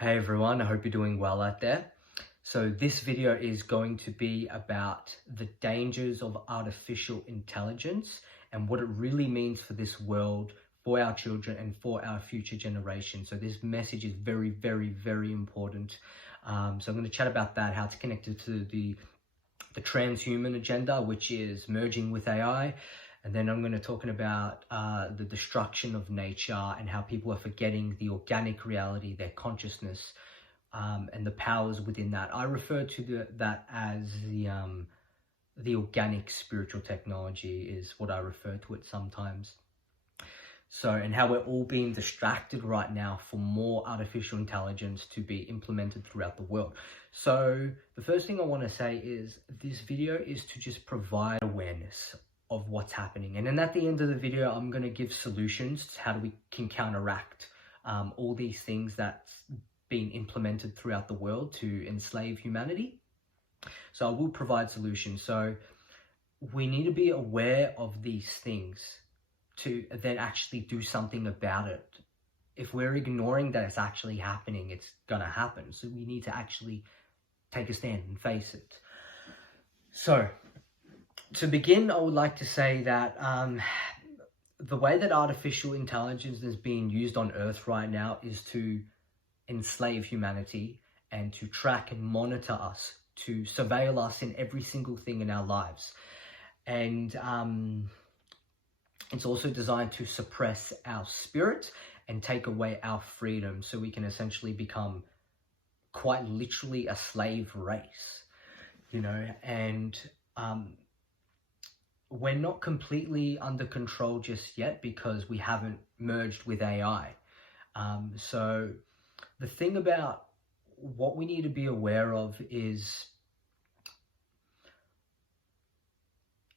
Hey everyone, I hope you're doing well out there. So this video is going to be about the dangers of artificial intelligence and what it really means for this world, for our children and for our future generations. So this message is very, very, very important. So I'm going to chat about that, how it's connected to the transhuman agenda, which is merging with AI. And then I'm going to talk about the destruction of nature and how people are forgetting the organic reality, their consciousness, and the powers within that. I refer to that as the organic spiritual technology is what I refer to it sometimes. So, and how we're all being distracted right now for more artificial intelligence to be implemented throughout the world. So the first thing I want to say is this video is to just provide awareness of what's happening. And then at the end of the video, I'm going to give solutions to how we can counteract all these things that's being implemented throughout the world to enslave humanity. So I will provide solutions. So we need to be aware of these things to then actually do something about it. If we're ignoring that it's actually happening, it's gonna happen. So we need to actually take a stand and face it. So to begin, I would like to say that the way that artificial intelligence is being used on Earth right now is to enslave humanity and to track and monitor us, to surveil us in every single thing in our lives. And it's also designed to suppress our spirit and take away our freedom, so we can essentially become quite literally a slave race, you know. And we're not completely under control just yet because we haven't merged with AI. So the thing about what we need to be aware of is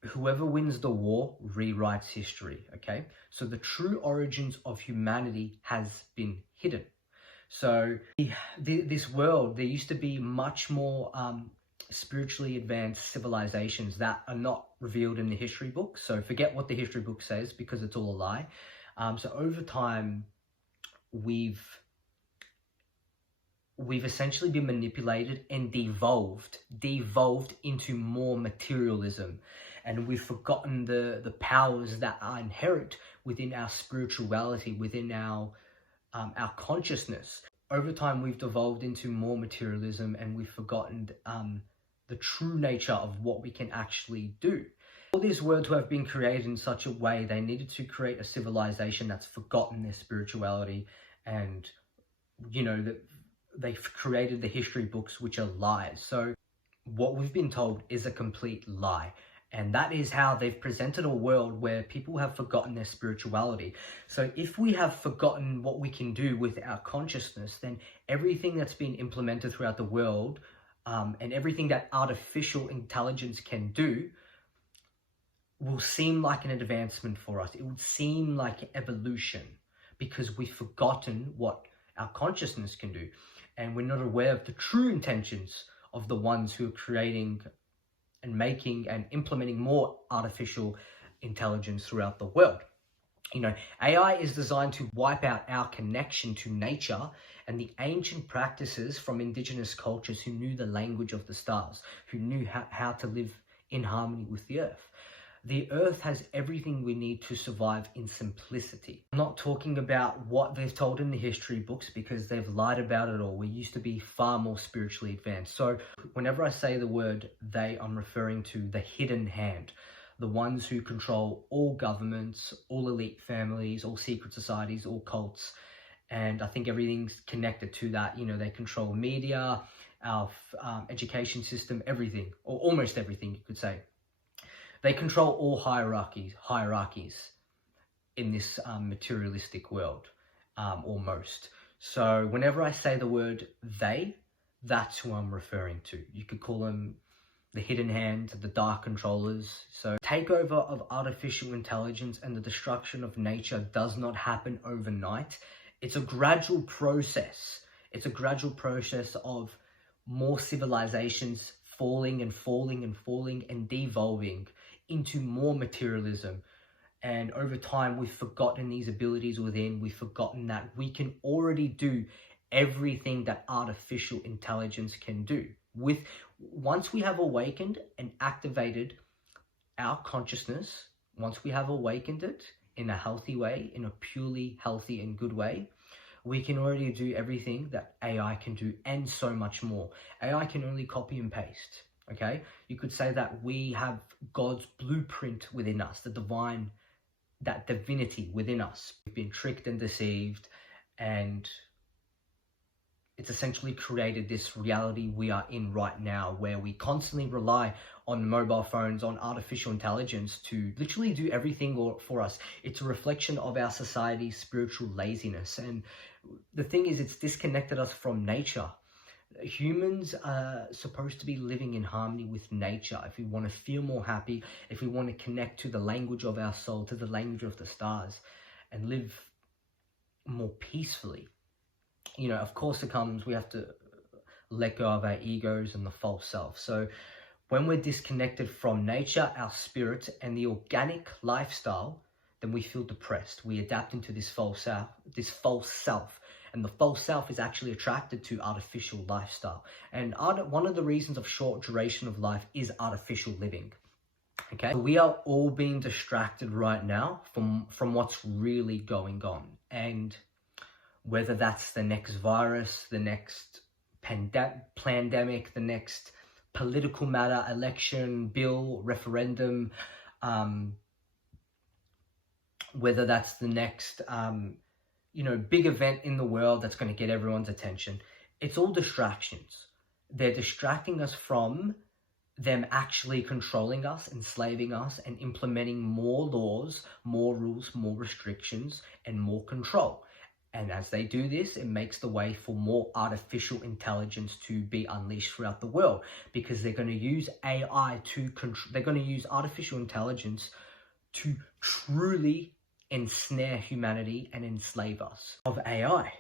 whoever wins the war rewrites history, okay? So the true origins of humanity has been hidden. So this world, there used to be much more spiritually advanced civilizations that are not revealed in the history book. So forget what the history book says because it's all a lie. So over time, we've essentially been manipulated and devolved into more materialism. And we've forgotten the powers that are inherent within our spirituality, within our consciousness. Over time, we've devolved into more materialism and we've forgotten the true nature of what we can actually do. All these worlds have been created in such a way, they needed to create a civilization that's forgotten their spirituality, and, you know, that they've created the history books, which are lies. So what we've been told is a complete lie. And that is how they've presented a world where people have forgotten their spirituality. So if we have forgotten what we can do with our consciousness, then everything that's been implemented throughout the world and everything that artificial intelligence can do will seem like an advancement for us. It would seem like evolution because we've forgotten what our consciousness can do. And we're not aware of the true intentions of the ones who are creating and making and implementing more artificial intelligence throughout the world. You know, AI is designed to wipe out our connection to nature and the ancient practices from indigenous cultures who knew the language of the stars, who knew how to live in harmony with the earth. The earth has everything we need to survive in simplicity. I'm not talking about what they've told in the history books because they've lied about it all. We used to be far more spiritually advanced. So whenever I say the word they, I'm referring to the hidden hand, the ones who control all governments, all elite families, all secret societies, all cults. And I think everything's connected to that. You know, they control media, our education system, everything, or almost everything, you could say. They control all hierarchies in this materialistic world, almost. So whenever I say the word they, that's who I'm referring to. You could call them the hidden hand, the dark controllers. So takeover of artificial intelligence and the destruction of nature does not happen overnight. It's a gradual process. It's a gradual process of more civilizations falling and devolving into more materialism. And over time, we've forgotten these abilities within. We've forgotten that we can already do everything that artificial intelligence can do. Once we have awakened and activated our consciousness, once we have awakened it in a healthy way, in a purely healthy and good way, we can already do everything that AI can do and so much more. AI can only copy and paste, okay? You could say that we have God's blueprint within us, the divine, that divinity within us. We've been tricked and deceived, and it's essentially created this reality we are in right now, where we constantly rely on mobile phones, on artificial intelligence to literally do everything for us. It's a reflection of our society's spiritual laziness. And the thing is, it's disconnected us from nature. Humans are supposed to be living in harmony with nature. If we want to feel more happy, if we want to connect to the language of our soul, to the language of the stars, and live more peacefully, you know, of course we have to let go of our egos and the false self. So when we're disconnected from nature, our spirit, and the organic lifestyle, then we feel depressed. We adapt into this false self. And the false self is actually attracted to artificial lifestyle. And one of the reasons of short duration of life is artificial living. Okay, so we are all being distracted right now from what's really going on. And whether that's the next virus, the next pandemic, the next political matter, election, bill, referendum, whether that's the next, big event in the world that's going to get everyone's attention. It's all distractions. They're distracting us from them actually controlling us, enslaving us, and implementing more laws, more rules, more restrictions, and more control. And as they do this, it makes the way for more artificial intelligence to be unleashed throughout the world, because they're going to use AI to control. They're going to use artificial intelligence to truly ensnare humanity and enslave us. Of AI,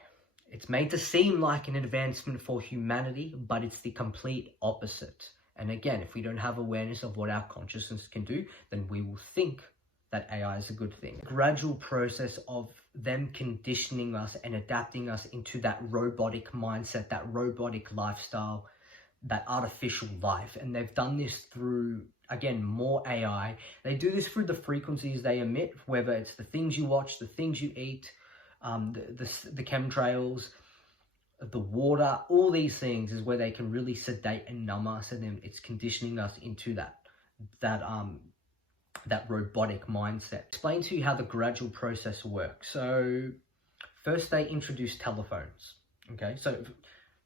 it's made to seem like an advancement for humanity, but it's the complete opposite. And again, if we don't have awareness of what our consciousness can do, then we will think that AI is a good thing. The gradual process of them conditioning us and adapting us into that robotic mindset, that robotic lifestyle, that artificial life. And they've done this through, again, more AI. They do this through the frequencies they emit, whether it's the things you watch, the things you eat, the chemtrails, the water, all these things is where they can really sedate and numb us, and then it's conditioning us into that robotic mindset. Explain to you how the gradual process works. So first they introduced telephones. Okay,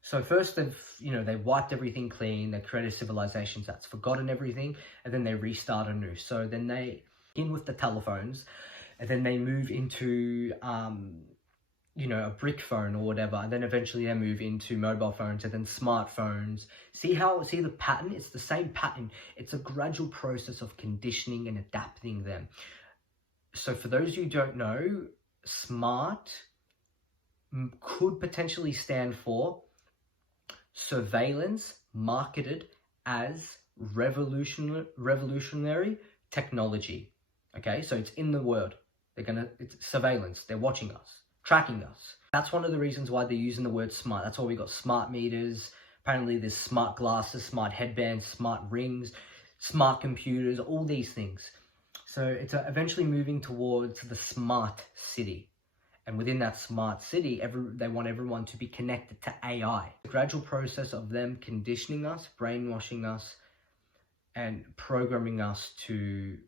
so first they wiped everything clean, they created civilizations that's forgotten everything, and then they restart anew. So then they begin with the telephones, and then they move into a brick phone or whatever, and then eventually they move into mobile phones and then smartphones. See the pattern? It's the same pattern. It's a gradual process of conditioning and adapting them. So for those who don't know, smart could potentially stand for surveillance marketed as revolutionary technology. Okay, so it's in the word. It's surveillance. They're watching us, tracking us. That's one of the reasons why they're using the word smart. That's why we got smart meters. Apparently there's smart glasses, smart headbands, smart rings, smart computers, all these things. So it's eventually moving towards the smart city. And within that smart city, they want everyone to be connected to AI. The gradual process of them conditioning us, brainwashing us, and programming us to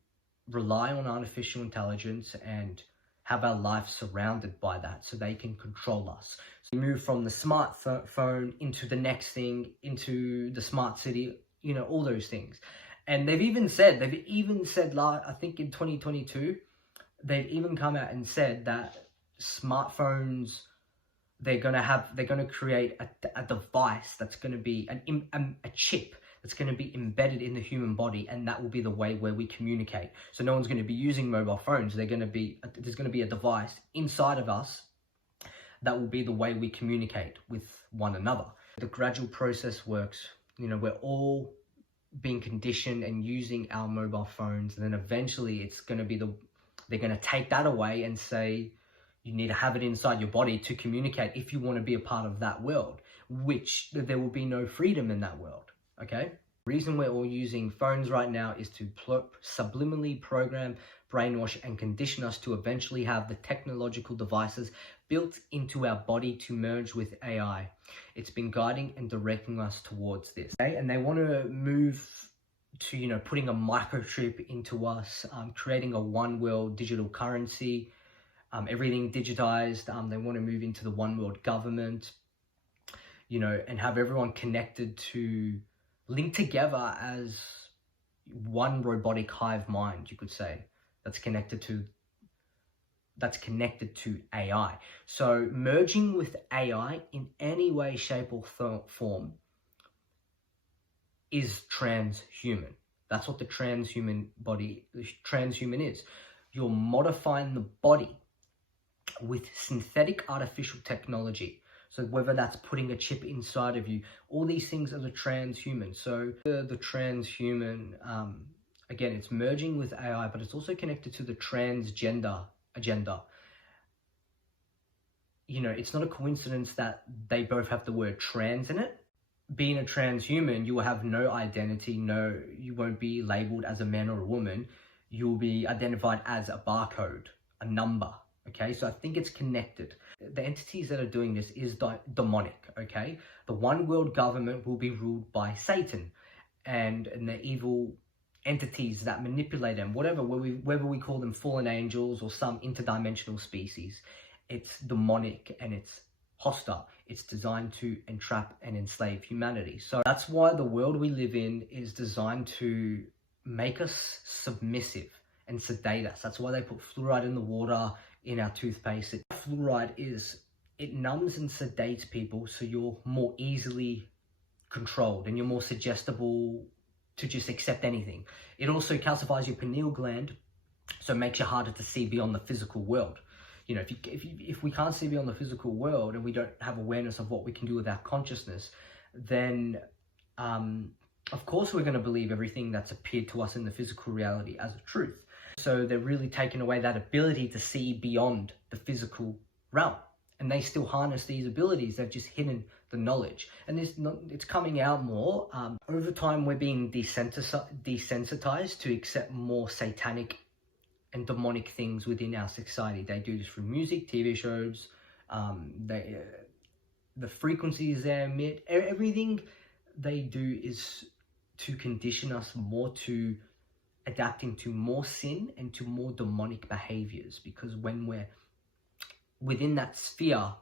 rely on artificial intelligence and have our life surrounded by that so they can control us. So we move from the smartphone into the next thing, into the smart city, all those things. And they've even said, I think in 2022, they've even come out and said that smartphones, they're going to create a device that's going to be a chip that's going to be embedded in the human body, and that will be the way where we communicate. So no one's going to be using mobile phones. There's going to be a device inside of us that will be the way we communicate with one another. The gradual process works. We're all being conditioned and using our mobile phones, and then eventually it's going to be they're going to take that away and say, You need to have it inside your body to communicate if you want to be a part of that world, which there will be no freedom in that world, okay? The reason we're all using phones right now is to subliminally program, brainwash, and condition us to eventually have the technological devices built into our body to merge with AI. It's been guiding and directing us towards this, okay? And they want to move to, you know, putting a microchip into us, creating a one world digital currency, everything digitized. They want to move into the one world government, you know, and have everyone connected to, linked together as one robotic hive mind, you could say, that's connected to AI. So merging with AI in any way, shape, or form is transhuman. That's what the transhuman is. You're modifying the body with synthetic artificial technology. So whether that's putting a chip inside of you, all these things are the transhuman. So the transhuman, again, it's merging with AI, but it's also connected to the transgender agenda. You know, it's not a coincidence that they both have the word trans in it. Being a transhuman, you will have no identity, you won't be labeled as a man or a woman. You'll be identified as a barcode, a number, okay? So I think it's connected. The entities that are doing this is demonic, okay? The one world government will be ruled by Satan and the evil entities that manipulate them, whether we call them fallen angels or some interdimensional species. It's demonic and it's hostile. It's designed to entrap and enslave humanity. So that's why the world we live in is designed to make us submissive and sedate us. That's why they put fluoride in the water, in our toothpaste. Fluoride it numbs and sedates people, so you're more easily controlled and you're more suggestible to just accept anything. It also calcifies your pineal gland, so it makes you harder to see beyond the physical world. You know, if we can't see beyond the physical world and we don't have awareness of what we can do with our consciousness, then of course we're going to believe everything that's appeared to us in the physical reality as a truth. So they're really taking away that ability to see beyond the physical realm. And they still harness these abilities. They've just hidden the knowledge. And it's coming out more. Over time, we're being desensitized to accept more satanic and demonic things within our society. They do this through music, TV shows, the frequencies they emit. Everything they do is to condition us more to adapting to more sin and to more demonic behaviors, because when we're within that sphere,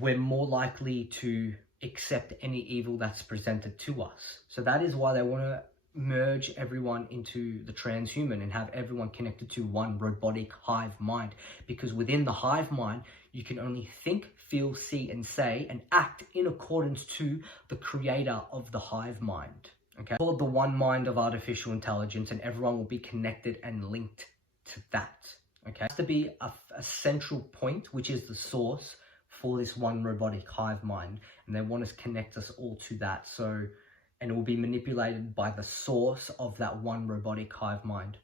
we're more likely to accept any evil that's presented to us. So that is why they want to merge everyone into the transhuman and have everyone connected to one robotic hive mind, because within the hive mind you can only think, feel, see, and say and act in accordance to the creator of the hive mind. Okay, called the one mind of artificial intelligence, and everyone will be connected and linked to that. Okay, it has to be a central point, which is the source for this one robotic hive mind, and they want to connect us all to that. So, and it will be manipulated by the source of that one robotic hive mind.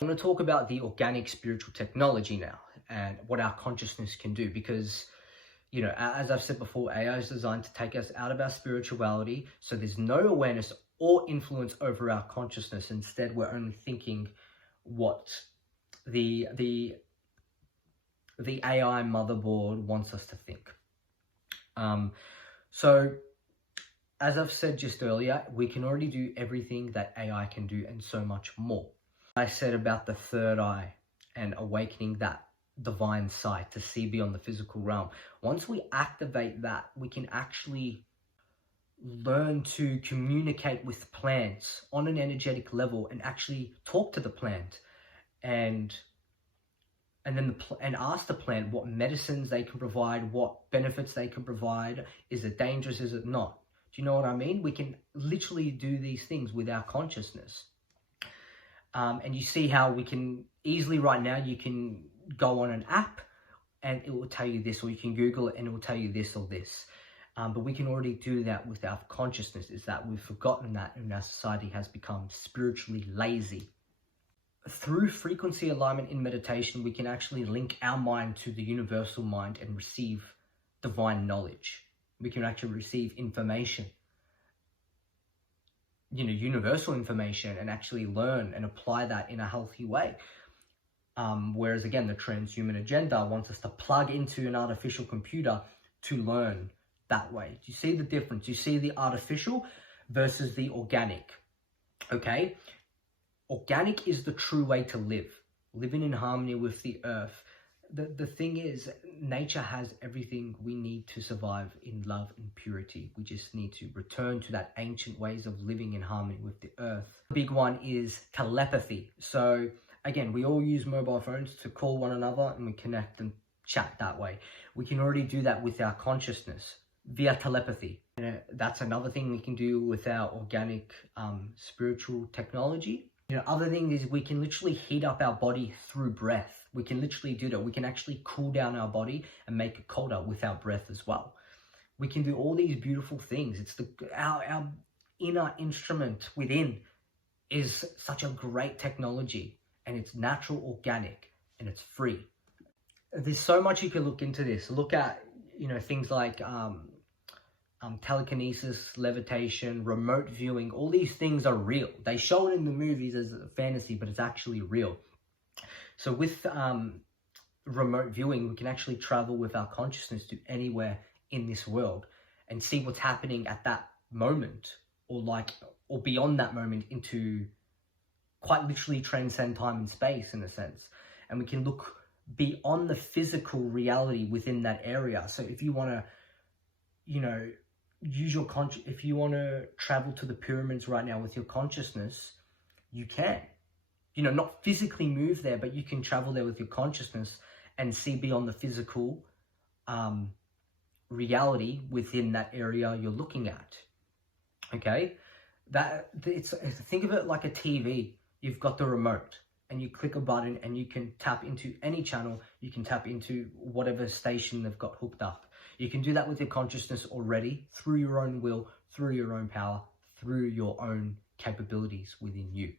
I'm going to talk about the organic spiritual technology now and what our consciousness can do, because, you know, as I've said before, AI is designed to take us out of our spirituality. So there's no awareness or influence over our consciousness. Instead, we're only thinking what the AI motherboard wants us to think. So as I've said just earlier, we can already do everything that AI can do and so much more. I said about the third eye and awakening that divine sight to see beyond the physical realm. Once we activate that, we can actually learn to communicate with plants on an energetic level and actually talk to the plant and then ask the plant what medicines they can provide, what benefits they can provide. Is it dangerous? Is it not? Do you know what I mean? We can literally do these things with our consciousness. And you see how we can easily right now, you can go on an app and it will tell you this, or you can Google it and it will tell you this or this. But we can already do that with our consciousness. Is that we've forgotten that, and our society has become spiritually lazy. through frequency alignment in meditation, we can actually link our mind to the universal mind and receive divine knowledge. We can actually receive information, universal information, and actually learn and apply that in a healthy way. Whereas again, the transhuman agenda wants us to plug into an artificial computer to learn that way. Do you see the difference? You see the artificial versus the organic, okay? Organic is the true way to live, living in harmony with the earth. The thing is, nature has everything we need to survive in love and purity. We just need to return to that ancient ways of living in harmony with the earth. The big one is telepathy. So again, we all use mobile phones to call one another and we connect and chat that way. We can already do that with our consciousness via telepathy. That's another thing we can do with our organic spiritual technology. Other thing is we can literally heat up our body through breath. We can literally do that. We can actually cool down our body and make it colder with our breath as well. We can do all these beautiful things. It's our inner instrument within is such a great technology, and it's natural, organic, and it's free. There's so much you can look into this. Look at, things like telekinesis, levitation, remote viewing. All these things are real. They show it in the movies as a fantasy, but it's actually real. So with remote viewing, we can actually travel with our consciousness to anywhere in this world and see what's happening at that moment, or beyond that moment, into quite literally transcend time and space in a sense. And we can look beyond the physical reality within that area. So if you want to, use your if you want to travel to the pyramids right now with your consciousness, you can. Not physically move there, but you can travel there with your consciousness and see beyond the physical reality within that area you're looking at. Okay, think of it like a TV. You've got the remote and you click a button and you can tap into any channel. You can tap into whatever station they've got hooked up. You can do that with your consciousness already, through your own will, through your own power, through your own capabilities within you.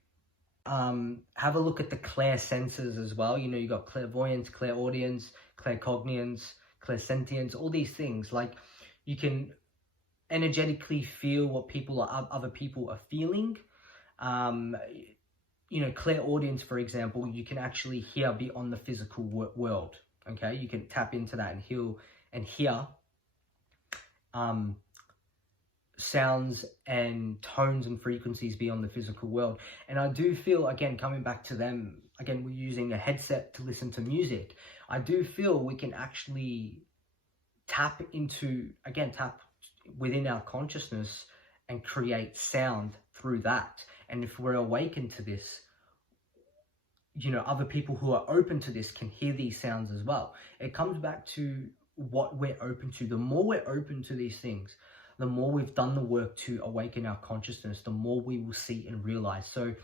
Have a look at the clairsenses as well. You got clairvoyance, clairaudience, claircognience, clairsentience, all these things. Like, you can energetically feel what other people are feeling. Clairaudience, for example, you can actually hear beyond the physical world. Okay, you can tap into that and hear sounds and tones and frequencies beyond the physical world. And I do feel, again, coming back to them, again, we're using a headset to listen to music. I do feel we can actually tap within our consciousness and create sound through that. And if we're awakened to this, other people who are open to this can hear these sounds as well. It comes back to what we're open to. The more we're open to these things, the more we've done the work to awaken our consciousness, the more we will see and realize. So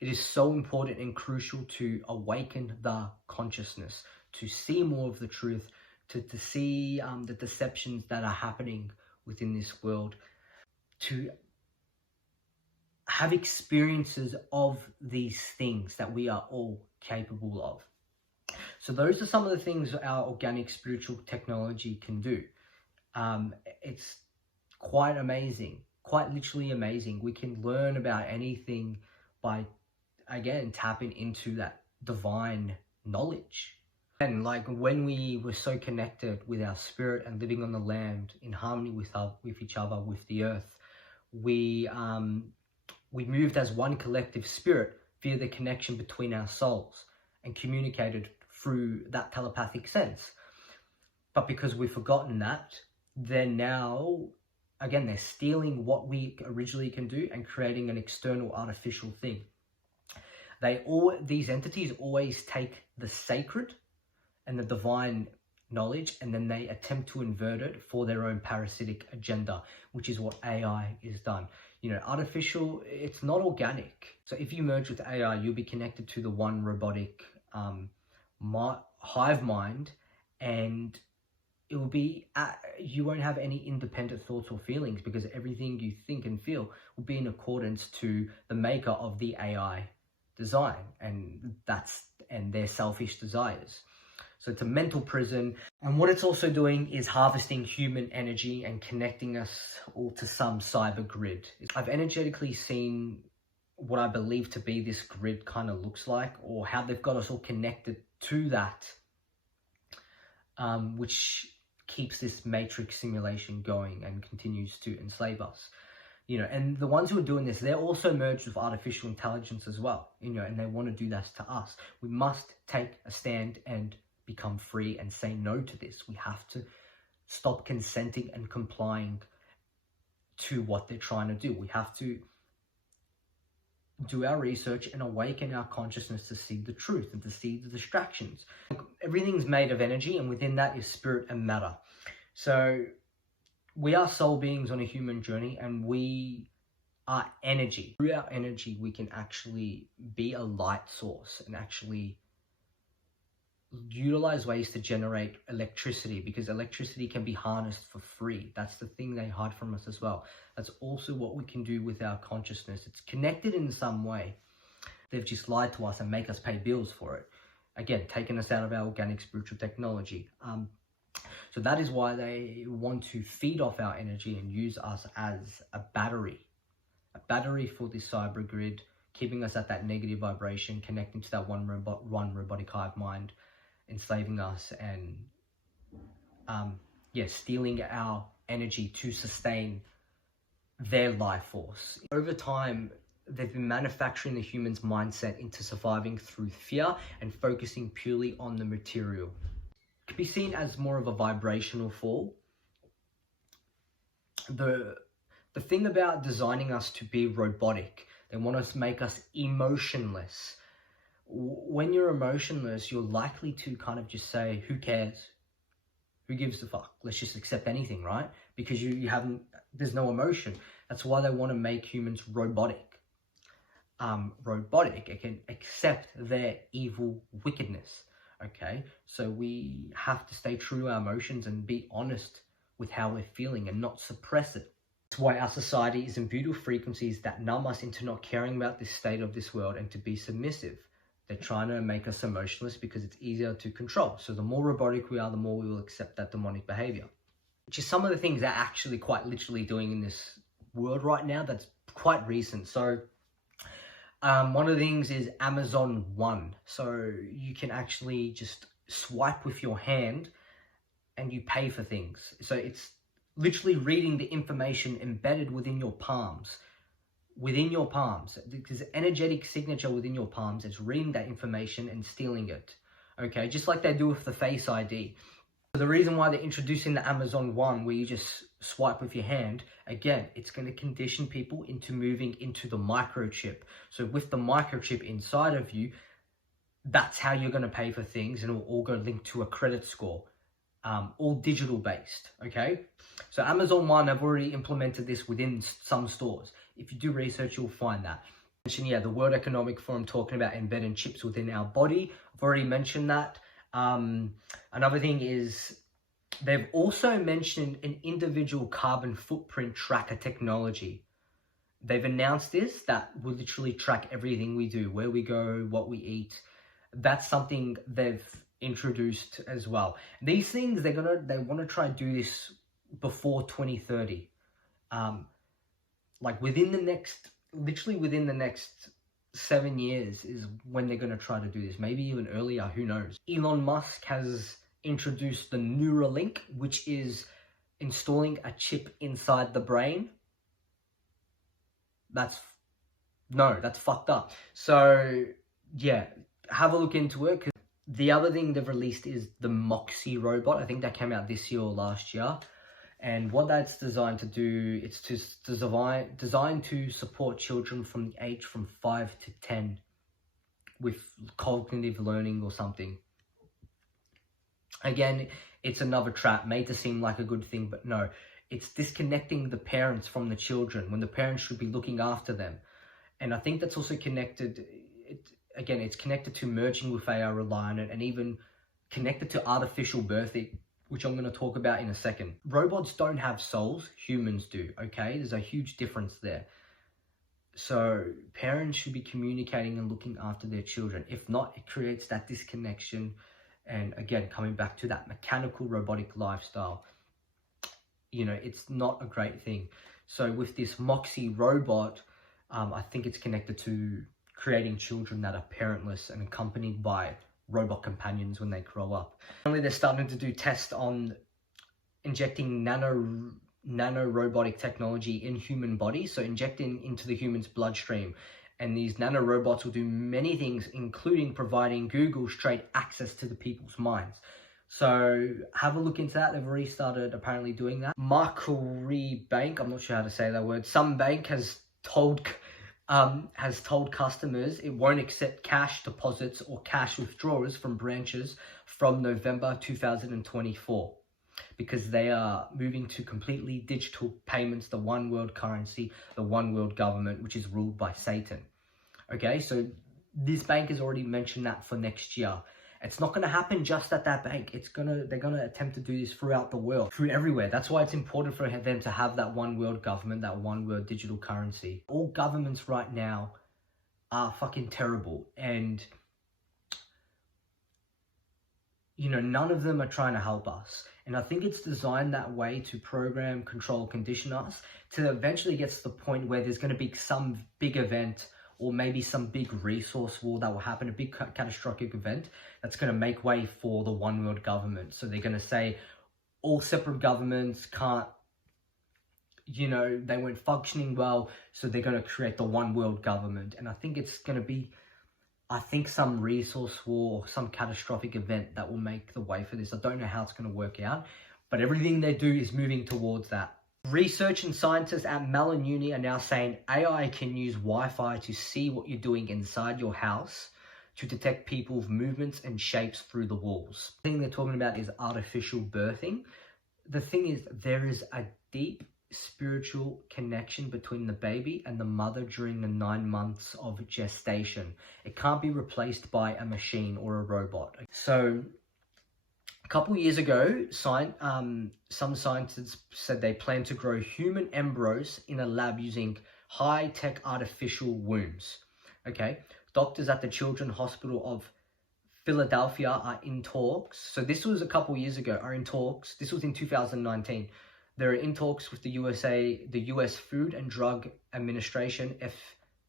it is so important and crucial to awaken the consciousness, to see more of the truth, to see the deceptions that are happening within this world, to have experiences of these things that we are all capable of. So those are some of the things our organic spiritual technology can do. It's quite amazing, quite literally amazing. We can learn about anything by, again, tapping into that divine knowledge. And like, when we were so connected with our spirit and living on the land in harmony with each other, with the earth, we moved as one collective spirit via the connection between our souls and communicated through that telepathic sense. But because we've forgotten that, then now, again, they're stealing what we originally can do and creating an external artificial thing. These entities always take the sacred and the divine knowledge, and then they attempt to invert it for their own parasitic agenda, which is what AI is done. Artificial, it's not organic. So if you merge with AI, you'll be connected to the one robotic hive mind, and it will be, you won't have any independent thoughts or feelings, because everything you think and feel will be in accordance to the maker of the AI design, and their selfish desires. So it's a mental prison. And what it's also doing is harvesting human energy and connecting us all to some cyber grid. I've energetically seen what I believe to be this grid kind of looks like, or how they've got us all connected to that, which keeps this matrix simulation going and continues to enslave us. And the ones who are doing this, they're also merged with artificial intelligence as well, and they want to do that to us. We must take a stand and become free and say no to this. We have to stop consenting and complying to what they're trying to do. We have to do our research and awaken our consciousness to see the truth and to see the distractions. Everything's made of energy, and within that is spirit and matter. So we are soul beings on a human journey, and we are energy. Through our energy, we can actually be a light source and actually utilize ways to generate electricity, because electricity can be harnessed for free. That's the thing they hide from us as well. That's also what we can do with our consciousness. It's connected in some way. They've just lied to us and make us pay bills for it. Again, taking us out of our organic spiritual technology. So that is why they want to feed off our energy and use us as a battery for this cyber grid, keeping us at that negative vibration, connecting to that one robotic hive mind, enslaving us, and stealing our energy to sustain their life force. Over time, they've been manufacturing the human's mindset into surviving through fear and focusing purely on the material. It can be seen as more of a vibrational fall. The thing about designing us to be robotic, they want us to make us emotionless. When you're emotionless, you're likely to kind of just say, who cares? Who gives a fuck? Let's just accept anything, right? Because there's no emotion. That's why they want to make humans robotic. It can accept their evil wickedness. Okay, so we have to stay true to our emotions and be honest with how we're feeling and not suppress it. That's why our society is imbued with frequencies that numb us into not caring about this state of this world and to be submissive. They're trying to make us emotionless because it's easier to control. So the more robotic we are, the more we will accept that demonic behavior. Which is some of the things they're actually quite literally doing in this world right now that's quite recent. So one of the things is Amazon One. So you can actually just swipe with your hand and you pay for things. So it's literally reading the information embedded within your palms. There's an energetic signature within your palms. It's reading that information and stealing it. Okay, just like they do with the Face ID. So the reason why they're introducing the Amazon One, where you just swipe with your hand, again, it's going to condition people into moving into the microchip. So with the microchip inside of you, that's how you're going to pay for things, and it will all go linked to a credit score. All digital based, okay? So Amazon One, I've already implemented this within some stores. If you do research, you'll find that. The World Economic Forum talking about embedding chips within our body. I've already mentioned that. Another thing is they've also mentioned an individual carbon footprint tracker technology. They've announced this, that will literally track everything we do, where we go, what we eat. That's something they've introduced as well. These things, they want to try and do this before 2030. Like within the next 7 years is when they're going to try to do this. Maybe even earlier, who knows? Elon Musk has introduced the Neuralink, which is installing a chip inside the brain. That's fucked up. So yeah, have a look into it. The other thing they've released is the Moxie robot. I think that came out this year or last year. And what that's designed to do, it's designed to support children from the age from 5 to 10 with cognitive learning or something. Again, it's another trap made to seem like a good thing, but no. It's disconnecting the parents from the children when the parents should be looking after them. And I think that's also connected, it's connected to merging with AI, rely on it, and even connected to artificial birthing, which I'm going to talk about in a second. Robots don't have souls, humans do, okay? There's a huge difference there. So parents should be communicating and looking after their children. If not, it creates that disconnection. And again, coming back to that mechanical robotic lifestyle, you know, it's not a great thing. So with this Moxie robot, I think it's connected to creating children that are parentless and accompanied by robot companions when they grow up. Finally, they're starting to do tests on injecting nano robotic technology in human bodies, so injecting into the human's bloodstream. And these nano robots will do many things, including providing Google straight access to the people's minds. So have a look into that. They've already started apparently doing that. Macquarie Bank, I'm not sure how to say that word. Some bank has told customers it won't accept cash deposits or cash withdrawals from branches from November 2024. Because they are moving to completely digital payments, the one world currency, the one world government, which is ruled by Satan. Okay, so this bank has already mentioned that for next year. It's not going to happen just at that bank. They're gonna attempt to do this throughout the world, through everywhere. That's why it's important for them to have that one world government, that one world digital currency. All governments right now are fucking terrible, and you know, none of them are trying to help us. And I think it's designed that way to program, control, condition us to eventually get to the point where there's going to be some big event or maybe some big resource war that will happen, a big catastrophic event that's going to make way for the one world government. So they're going to say all separate governments can't, you know, they weren't functioning well, so they're going to create the one world government. And I think it's going to be, some resource war, some catastrophic event that will make the way for this. I don't know how it's going to work out, but everything they do is moving towards that. Research and scientists at Mellon Uni are now saying AI can use Wi-Fi to see what you're doing inside your house to detect people's movements and shapes through the walls. The thing they're talking about is artificial birthing. The thing is, there is a deep spiritual connection between the baby and the mother during the 9 months of gestation. It can't be replaced by a machine or a robot. So a couple years ago, some scientists said they plan to grow human embryos in a lab using high-tech artificial wombs. Okay, doctors at the Children's Hospital of Philadelphia are in talks. So this was a couple years ago, are in talks. This was in 2019. They're in talks with the US Food and Drug Administration,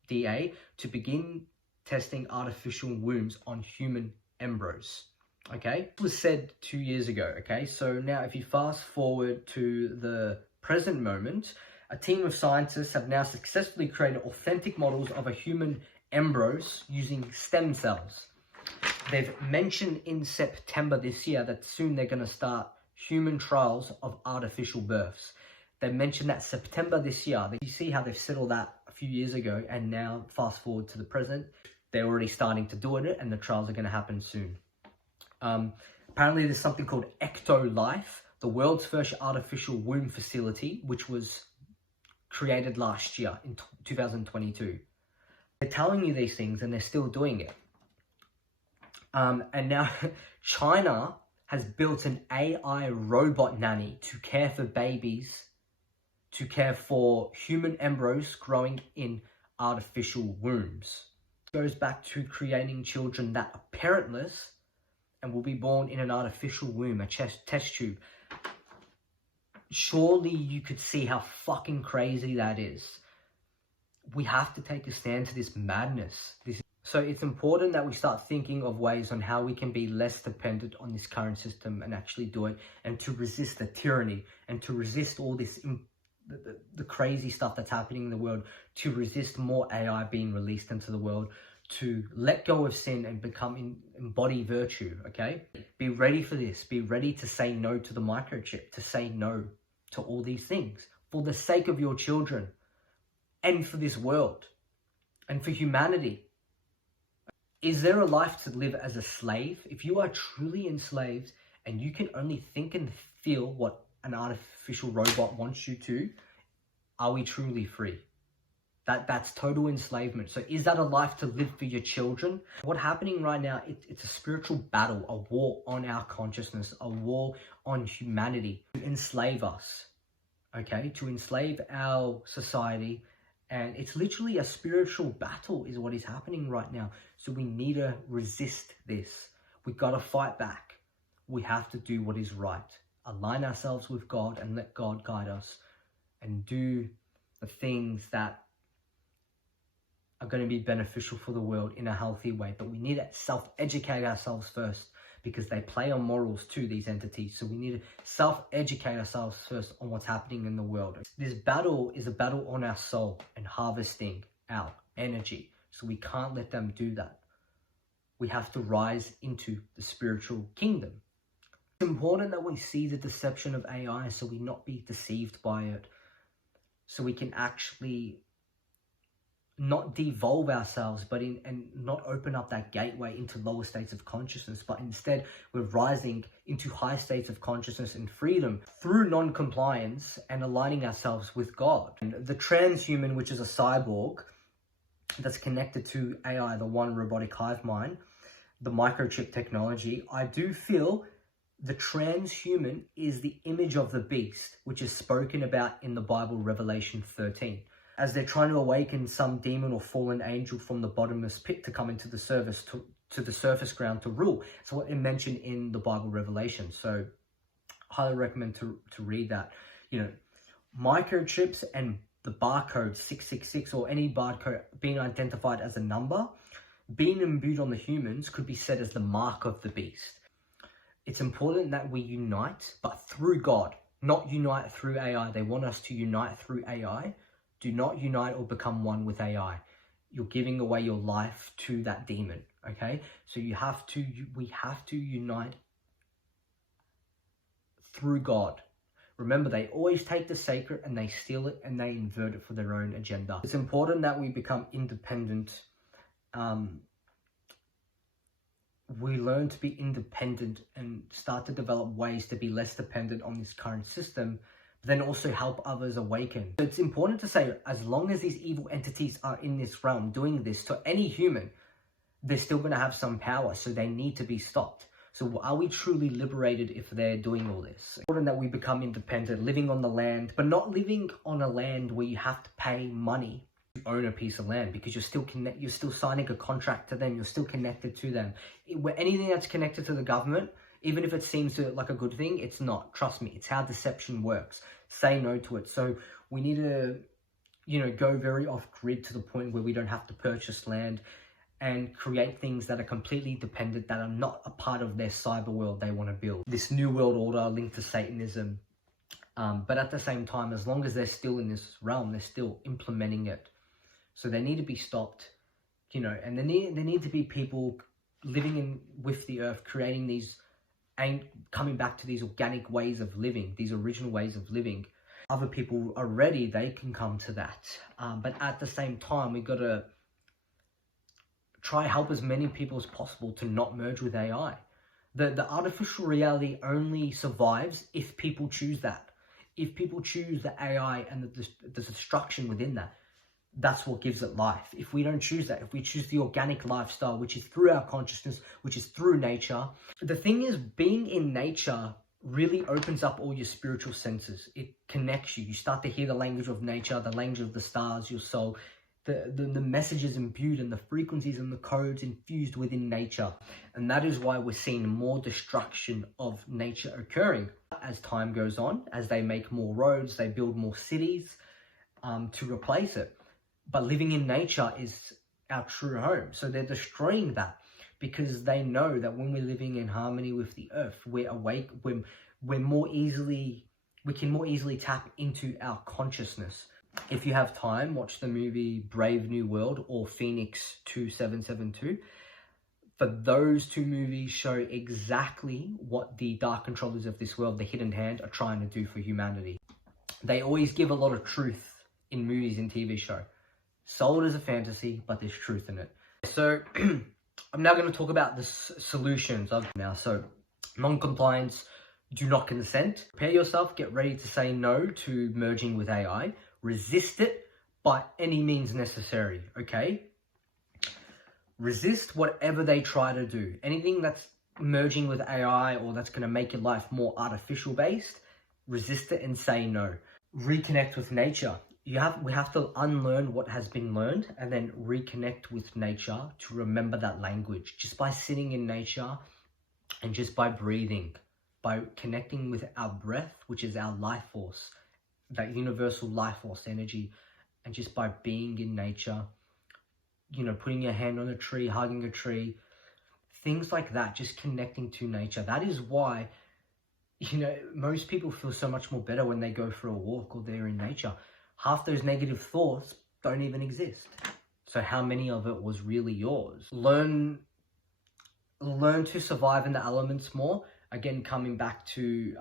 FDA, to begin testing artificial wombs on human embryos. Okay, it was said 2 years ago. Okay, so now if you fast forward to the present moment, a team of scientists have now successfully created authentic models of a human embryos using stem cells. They've mentioned in September this year that soon they're going to start human trials of artificial births. They mentioned that September this year. You see how they've settled that a few years ago, and now fast forward to the present, they're already starting to do it, and the trials are going to happen soon. Apparently there's something called Ecto-Life, the world's first artificial womb facility, which was created last year in 2022. They're telling you these things and they're still doing it. And now China has built an AI robot nanny to care for babies, to care for human embryos growing in artificial wombs. It goes back to creating children that are parentless and will be born in an artificial womb, a test tube. Surely you could see how fucking crazy that is. We have to take a stand to this madness. So it's important that we start thinking of ways on how we can be less dependent on this current system and actually do it, and to resist the tyranny and to resist all this, the crazy stuff that's happening in the world, to resist more AI being released into the world, to let go of sin and embody virtue, okay? Be ready for this. Be ready to say no to the microchip, to say no to all these things for the sake of your children and for this world and for humanity. Is there a life to live as a slave? If you are truly enslaved and you can only think and feel what an artificial robot wants you to, are we truly free? That's total enslavement. So is that a life to live for your children? What's happening right now, it's a spiritual battle, a war on our consciousness, a war on humanity to enslave us, okay? To enslave our society And it's literally a spiritual battle is what is happening right now. So we need to resist this. We got to fight back. We have to do what is right. Align ourselves with God and let God guide us and do the things that are going to be beneficial for the world in a healthy way. But we need to self-educate ourselves first, because they play on morals too, these entities. So we need to self-educate ourselves first on what's happening in the world. This battle is a battle on our soul and harvesting our energy. So we can't let them do that. We have to rise into the spiritual kingdom. It's important that we see the deception of AI so we not be deceived by it. So we can actually not devolve ourselves, but and not open up that gateway into lower states of consciousness, but instead we're rising into high states of consciousness and freedom through non-compliance and aligning ourselves with God. And the transhuman, which is a cyborg that's connected to AI, the one robotic hive mind, the microchip technology, I do feel the transhuman is the image of the beast, which is spoken about in the Bible, Revelation 13. As they're trying to awaken some demon or fallen angel from the bottomless pit to come into the to the surface ground to rule. So what it mentioned in the Bible Revelation. So highly recommend to read that. You know, microchips and the barcode 666 or any barcode being identified as a number, being imbued on the humans could be said as the mark of the beast. It's important that we unite, but through God, not unite through AI. They want us to unite through AI. Do not unite or become one with AI. You're giving away your life to that demon, okay? So we have to unite through God. Remember, they always take the sacred and they steal it and they invert it for their own agenda. It's important that we become independent. We learn to be independent and start to develop ways to be less dependent on this current system, then also help others awaken. So it's important to say, as long as these evil entities are in this realm doing this to any human, they're still going to have some power, so they need to be stopped. So are we truly liberated if they're doing all this? It's important that we become independent, living on the land, but not living on a land where you have to pay money to own a piece of land, because you're still signing a contract to them, you're still connected to them. Where anything that's connected to the government, even if it seems like a good thing, it's not. Trust me, it's how deception works. Say no to it. So we need to, go very off grid to the point where we don't have to purchase land and create things that are completely dependent, that are not a part of their cyber world they want to build. This new world order linked to Satanism. But at the same time, as long as they're still in this realm, they're still implementing it. So they need to be stopped, and there need to be people living with the earth, creating these, and coming back to these organic ways of living, these original ways of living. Other people are ready, they can come to that. But at the same time, we've got to try help as many people as possible to not merge with AI. The artificial reality only survives if people choose that. If people choose the AI and the destruction within that, that's what gives it life. If we don't choose that, if we choose the organic lifestyle, which is through our consciousness, which is through nature. The thing is, being in nature really opens up all your spiritual senses. It connects you. You start to hear the language of nature, the language of the stars, your soul, the messages imbued and the frequencies and the codes infused within nature. And that is why we're seeing more destruction of nature occurring. As time goes on, as they make more roads, they build more cities to replace it. But living in nature is our true home. So they're destroying that because they know that when we're living in harmony with the earth, we're awake, we can more easily tap into our consciousness. If you have time, watch the movie Brave New World or Phoenix 2772. For those two movies show exactly what the dark controllers of this world, the hidden hand, are trying to do for humanity. They always give a lot of truth in movies and TV show. Sold as a fantasy, but there's truth in it. So I'm now going to talk about the solutions of now. So non-compliance, do not consent. Prepare yourself, get ready to say no to merging with AI. Resist it by any means necessary, okay? Resist whatever they try to do. Anything that's merging with AI or that's going to make your life more artificial based, resist it and say no. Reconnect with nature. we have to unlearn what has been learned and then reconnect with nature to remember that language. Just by sitting in nature and just by breathing, by connecting with our breath, which is our life force, that universal life force energy, and just by being in nature, you know, putting your hand on a tree, hugging a tree, things like that, just connecting to nature. That is why, you know, most people feel so much more better when they go for a walk or they're in nature. Half those negative thoughts don't even exist. So how many of it was really yours? Learn to survive in the elements more. Again, coming back to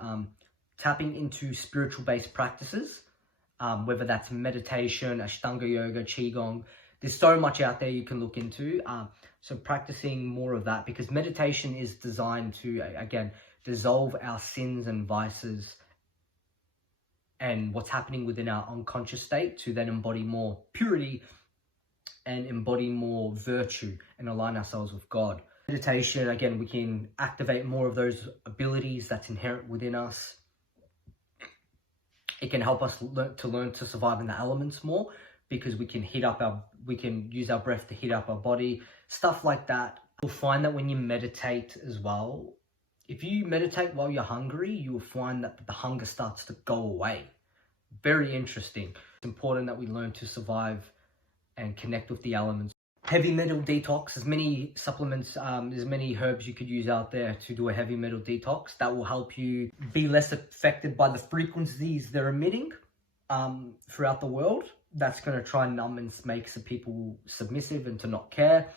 tapping into spiritual based practices, whether that's meditation, Ashtanga yoga, Qigong. There's so much out there you can look into. So practicing more of that, because meditation is designed to, again, dissolve our sins and vices and what's happening within our unconscious state to then embody more purity and embody more virtue and align ourselves with God. Meditation, again, we can activate more of those abilities that's inherent within us. It can help us learn to survive in the elements more, because we can use our breath to heat up our body, stuff like that. You'll find that when you meditate as well, if you meditate while you're hungry, you will find that the hunger starts to go away. Very interesting. It's important that we learn to survive and connect with the elements. Heavy metal detox, as many supplements, there's many herbs you could use out there to do a heavy metal detox that will help you be less affected by the frequencies they're emitting throughout the world. That's going to try and numb and make some people submissive and to not care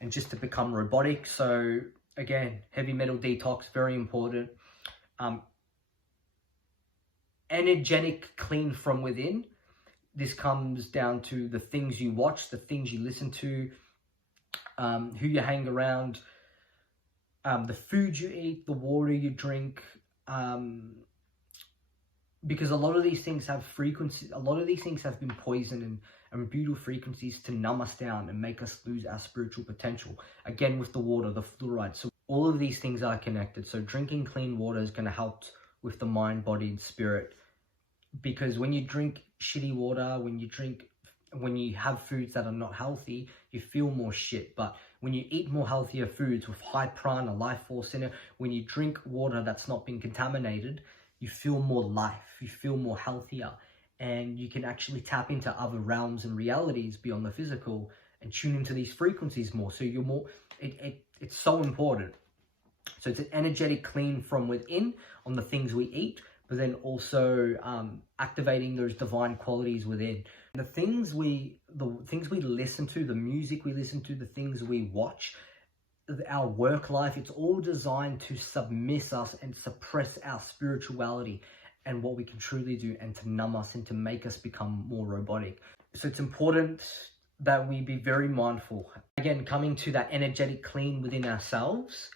and just to become robotic. So again, heavy metal detox, very important. Energetic clean from within. This comes down to the things you watch, the things you listen to, who you hang around, the food you eat, the water you drink, because a lot of these things have frequencies, a lot of these things have been poisoned and brutal frequencies to numb us down and make us lose our spiritual potential. Again, with the water, the fluoride. So all of these things are connected. So drinking clean water is going to help with the mind, body, and spirit. Because when you drink shitty water, when you have foods that are not healthy, you feel more shit. But when you eat more healthier foods with high prana, life force in it, when you drink water that's not been contaminated, you feel more life, you feel more healthier, and you can actually tap into other realms and realities beyond the physical and tune into these frequencies more. So you're more, it's so important. So it's an energetic clean from within on the things we eat, but then also activating those divine qualities within. And the things we listen to, the music we listen to, the things we watch, our work life, it's all designed to submiss us and suppress our spirituality and what we can truly do, and to numb us and to make us become more robotic. So it's important that we be very mindful. Again, coming to that energetic clean within ourselves.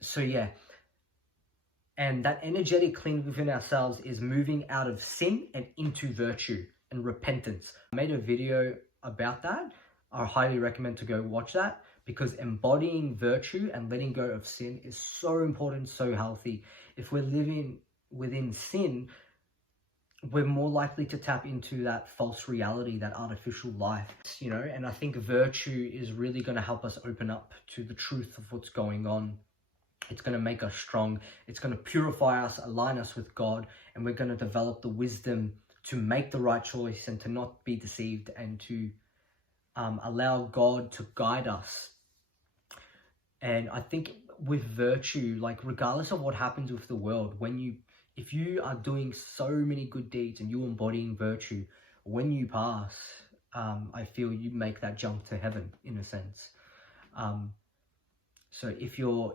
So yeah. And that energetic clean within ourselves is moving out of sin and into virtue and repentance. I made a video about that. I highly recommend to go watch that, because embodying virtue and letting go of sin is so important, so healthy. If we're living within sin, we're more likely to tap into that false reality, that artificial life, you know. And I think virtue is really going to help us open up to the truth of what's going on. It's going to make us strong. It's going to purify us, align us with God, and we're going to develop the wisdom to make the right choice and to not be deceived, and to allow God to guide us. And I think with virtue, like regardless of what happens with the world, if you are doing so many good deeds and you're embodying virtue, when you pass, I feel you make that jump to heaven in a sense. So if you're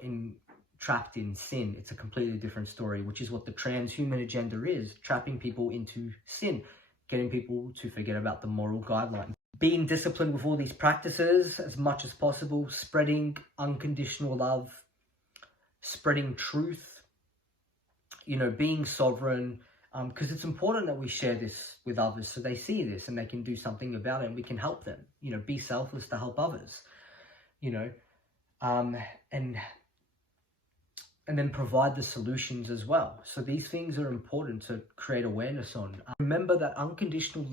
trapped in sin, it's a completely different story, which is what the transhuman agenda is, trapping people into sin, getting people to forget about the moral guidelines. Being disciplined with all these practices as much as possible, spreading unconditional love, spreading truth, you know, being sovereign, because it's important that we share this with others so they see this and they can do something about it and we can help them, you know, be selfless to help others, you know, and and then provide the solutions as well. So these things are important to create awareness on. Remember that unconditional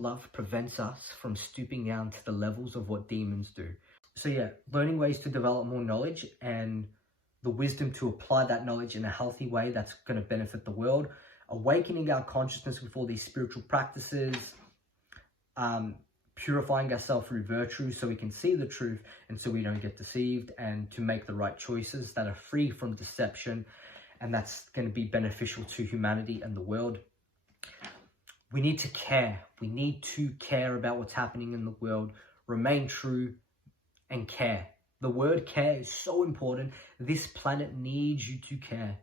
love prevents us from stooping down to the levels of what demons do. So yeah, learning ways to develop more knowledge and the wisdom to apply that knowledge in a healthy way that's going to benefit the world. Awakening our consciousness with all these spiritual practices, purifying ourselves through virtue so we can see the truth and so we don't get deceived, and to make the right choices that are free from deception, and that's going to be beneficial to humanity and the world. We need to care. We need to care about what's happening in the world. Remain true and care. The word care is so important. This planet needs you to care.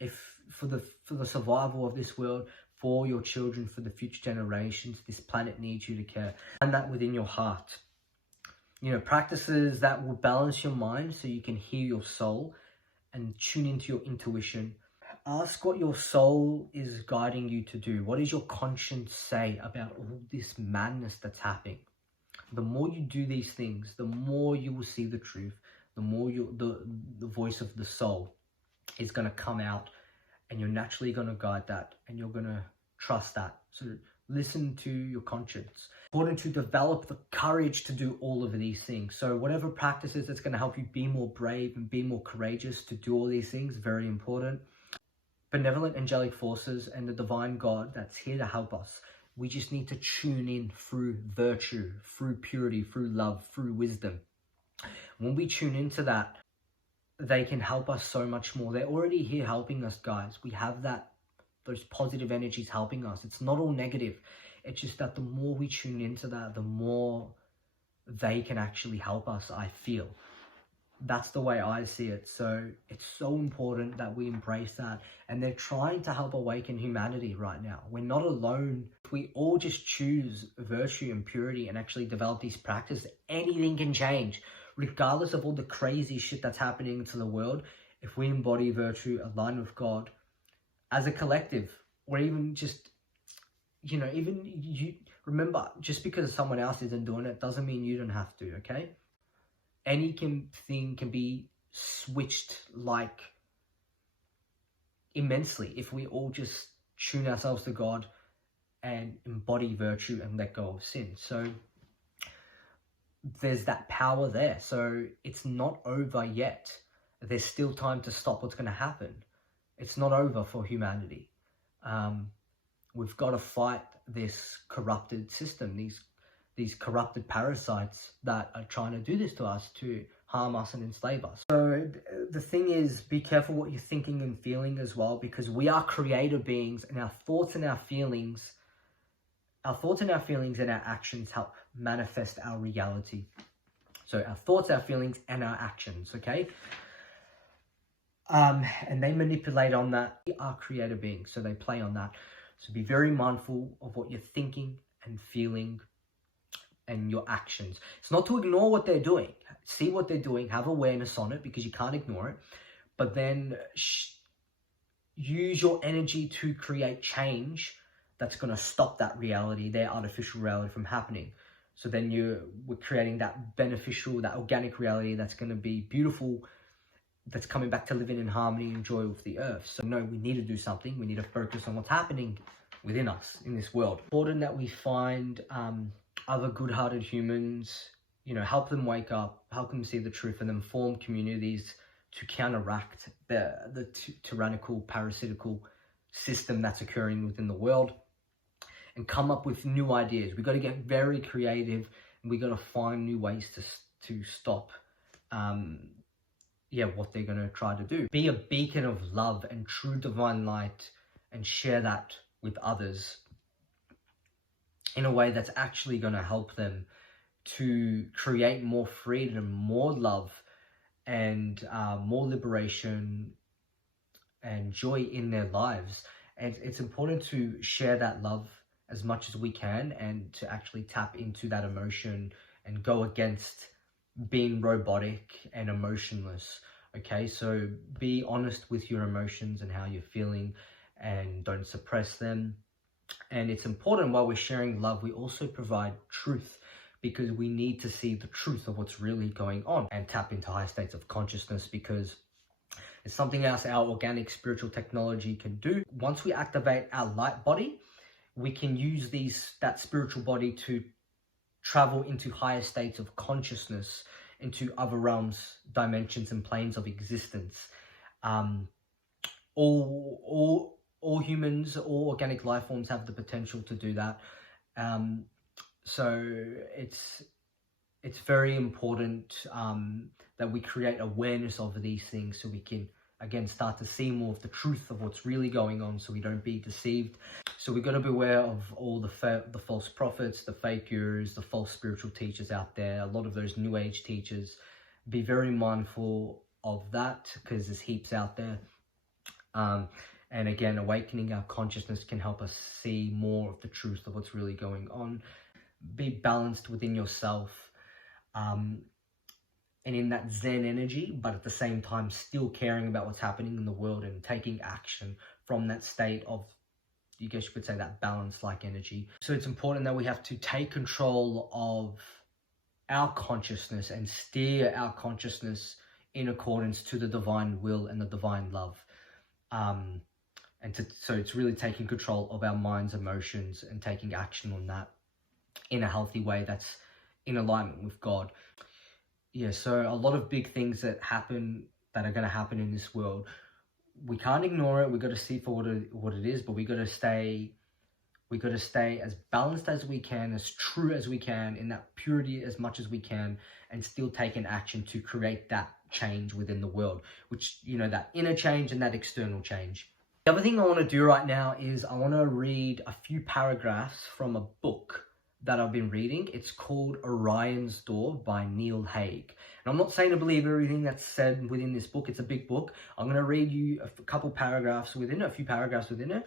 If for the survival of this world, for your children, for the future generations, this planet needs you to care. And that within your heart. You know, practices that will balance your mind so you can hear your soul and tune into your intuition. Ask what your soul is guiding you to do. What does your conscience say about all this madness that's happening? The more you do these things, the more you will see the truth. The more the voice of the soul is going to come out, and you're naturally going to guide that, and you're going to trust that. So listen to your conscience. Important to develop the courage to do all of these things. So whatever practices that's going to help you be more brave and be more courageous to do all these things, very important. Benevolent angelic forces and the divine God that's here to help us. We just need to tune in through virtue, through purity, through love, through wisdom. When we tune into that, they can help us so much more. They're already here helping us, guys. We have those positive energies helping us. It's not all negative. It's just that the more we tune into that, the more they can actually help us, I feel. That's the way I see it. So it's so important that we embrace that. And they're trying to help awaken humanity right now. We're not alone. If we all just choose virtue and purity and actually develop these practices, anything can change. Regardless of all the crazy shit that's happening to the world, if we embody virtue, align with God as a collective, or even just, you know, even you, remember, just because someone else isn't doing it doesn't mean you don't have to, okay? Anything can be switched like immensely if we all just tune ourselves to God and embody virtue and let go of sin. So there's that power there. So it's not over yet. There's still time to stop what's going to happen. It's not over for humanity. We've got to fight this corrupted system, these corrupted parasites that are trying to do this to us, to harm us and enslave us. So the thing is, be careful what you're thinking and feeling as well, because we are creator beings, and our thoughts and our feelings and our actions help manifest our reality. So our thoughts, our feelings, and our actions, okay? And they manipulate on that. We are creator beings, so they play on that. So be very mindful of what you're thinking and feeling and your actions. It's not to ignore what they're doing. See what they're doing, have awareness on it, because you can't ignore it. But then use your energy to create change that's going to stop that reality, their artificial reality, from happening. So then we're creating that beneficial, that organic reality that's going to be beautiful, that's coming back to living in harmony and joy with the earth. So no, we need to do something. We need to focus on what's happening within us in this world. Important that we find other good-hearted humans, you know, help them wake up, help them see the truth, and then form communities to counteract the tyrannical, parasitical system that's occurring within the world, and come up with new ideas. We've got to get very creative, and we got to find new ways to stop what they're going to try to do. Be a beacon of love and true divine light, and share that with others in a way that's actually going to help them to create more freedom, more love, and more liberation and joy in their lives. And it's important to share that love as much as we can, and to actually tap into that emotion and go against being robotic and emotionless. Okay, so be honest with your emotions and how you're feeling, and don't suppress them. And it's important, while we're sharing love, we also provide truth, because we need to see the truth of what's really going on and tap into high states of consciousness, because It's something else our organic spiritual technology can do. Once we activate our light body, we can use that spiritual body to travel into higher states of consciousness, into other realms, dimensions, and planes of existence. All humans, all organic life forms have the potential to do that. So it's very important that we create awareness of these things, so we can again start to see more of the truth of what's really going on, so we don't be deceived. So we've got to be aware of all the false prophets, the fake gurus, the false spiritual teachers out there, a lot of those new age teachers. Be very mindful of that, because there's heaps out there. And again, awakening our consciousness can help us see more of the truth of what's really going on. Be balanced within yourself, and in that Zen energy, but at the same time still caring about what's happening in the world and taking action from that state of, you guess you could say, that balance-like energy. So it's important that we have to take control of our consciousness and steer our consciousness in accordance to the divine will and the divine love. So it's really taking control of our minds, emotions, and taking action on that in a healthy way that's in alignment with God. Yeah, so a lot of big things that are going to happen in this world, we can't ignore it. We got to see for what it is, but we got to stay as balanced as we can, as true as we can, in that purity as much as we can, and still take an action to create that change within the world, which, that inner change and that external change. The other thing I want to do right now is I want to read a few paragraphs from a book that I've been reading. It's called Orion's Door by Neil Haig. And I'm not saying to believe everything that's said within this book. It's a big book. I'm going to read you a few paragraphs within it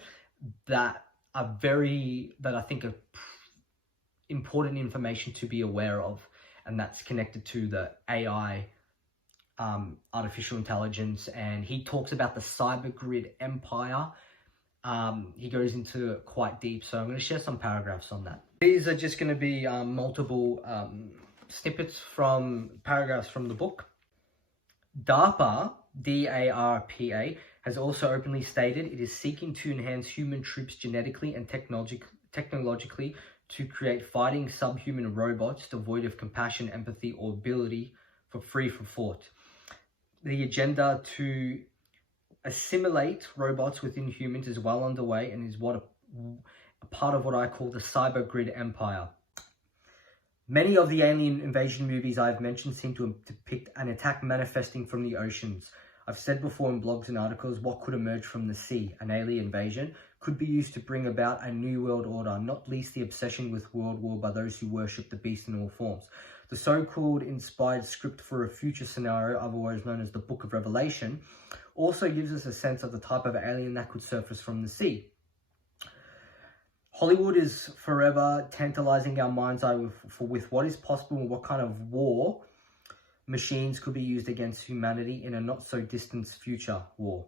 that I think are important information to be aware of, and that's connected to the AI, artificial intelligence, and he talks about the cyber grid empire. He goes into it quite deep, so I'm going to share some paragraphs on that. These are just going to be multiple snippets from paragraphs from the book. DARPA, D-A-R-P-A, has also openly stated it is seeking to enhance human troops genetically and technologically to create fighting subhuman robots devoid of compassion, empathy, or ability free from thought. The agenda to assimilate robots within humans is well underway and is a part of what I call the cyber grid empire. Many of the alien invasion movies I've mentioned seem to depict an attack manifesting from the oceans. I've said before in blogs and articles, what could emerge from the sea, an alien invasion, could be used to bring about a new world order, not least the obsession with world war by those who worship the beast in all forms. The so-called inspired script for a future scenario, otherwise known as the Book of Revelation, also gives us a sense of the type of alien that could surface from the sea. Hollywood is forever tantalizing our mind's eye with what is possible and what kind of war machines could be used against humanity in a not-so-distant future war.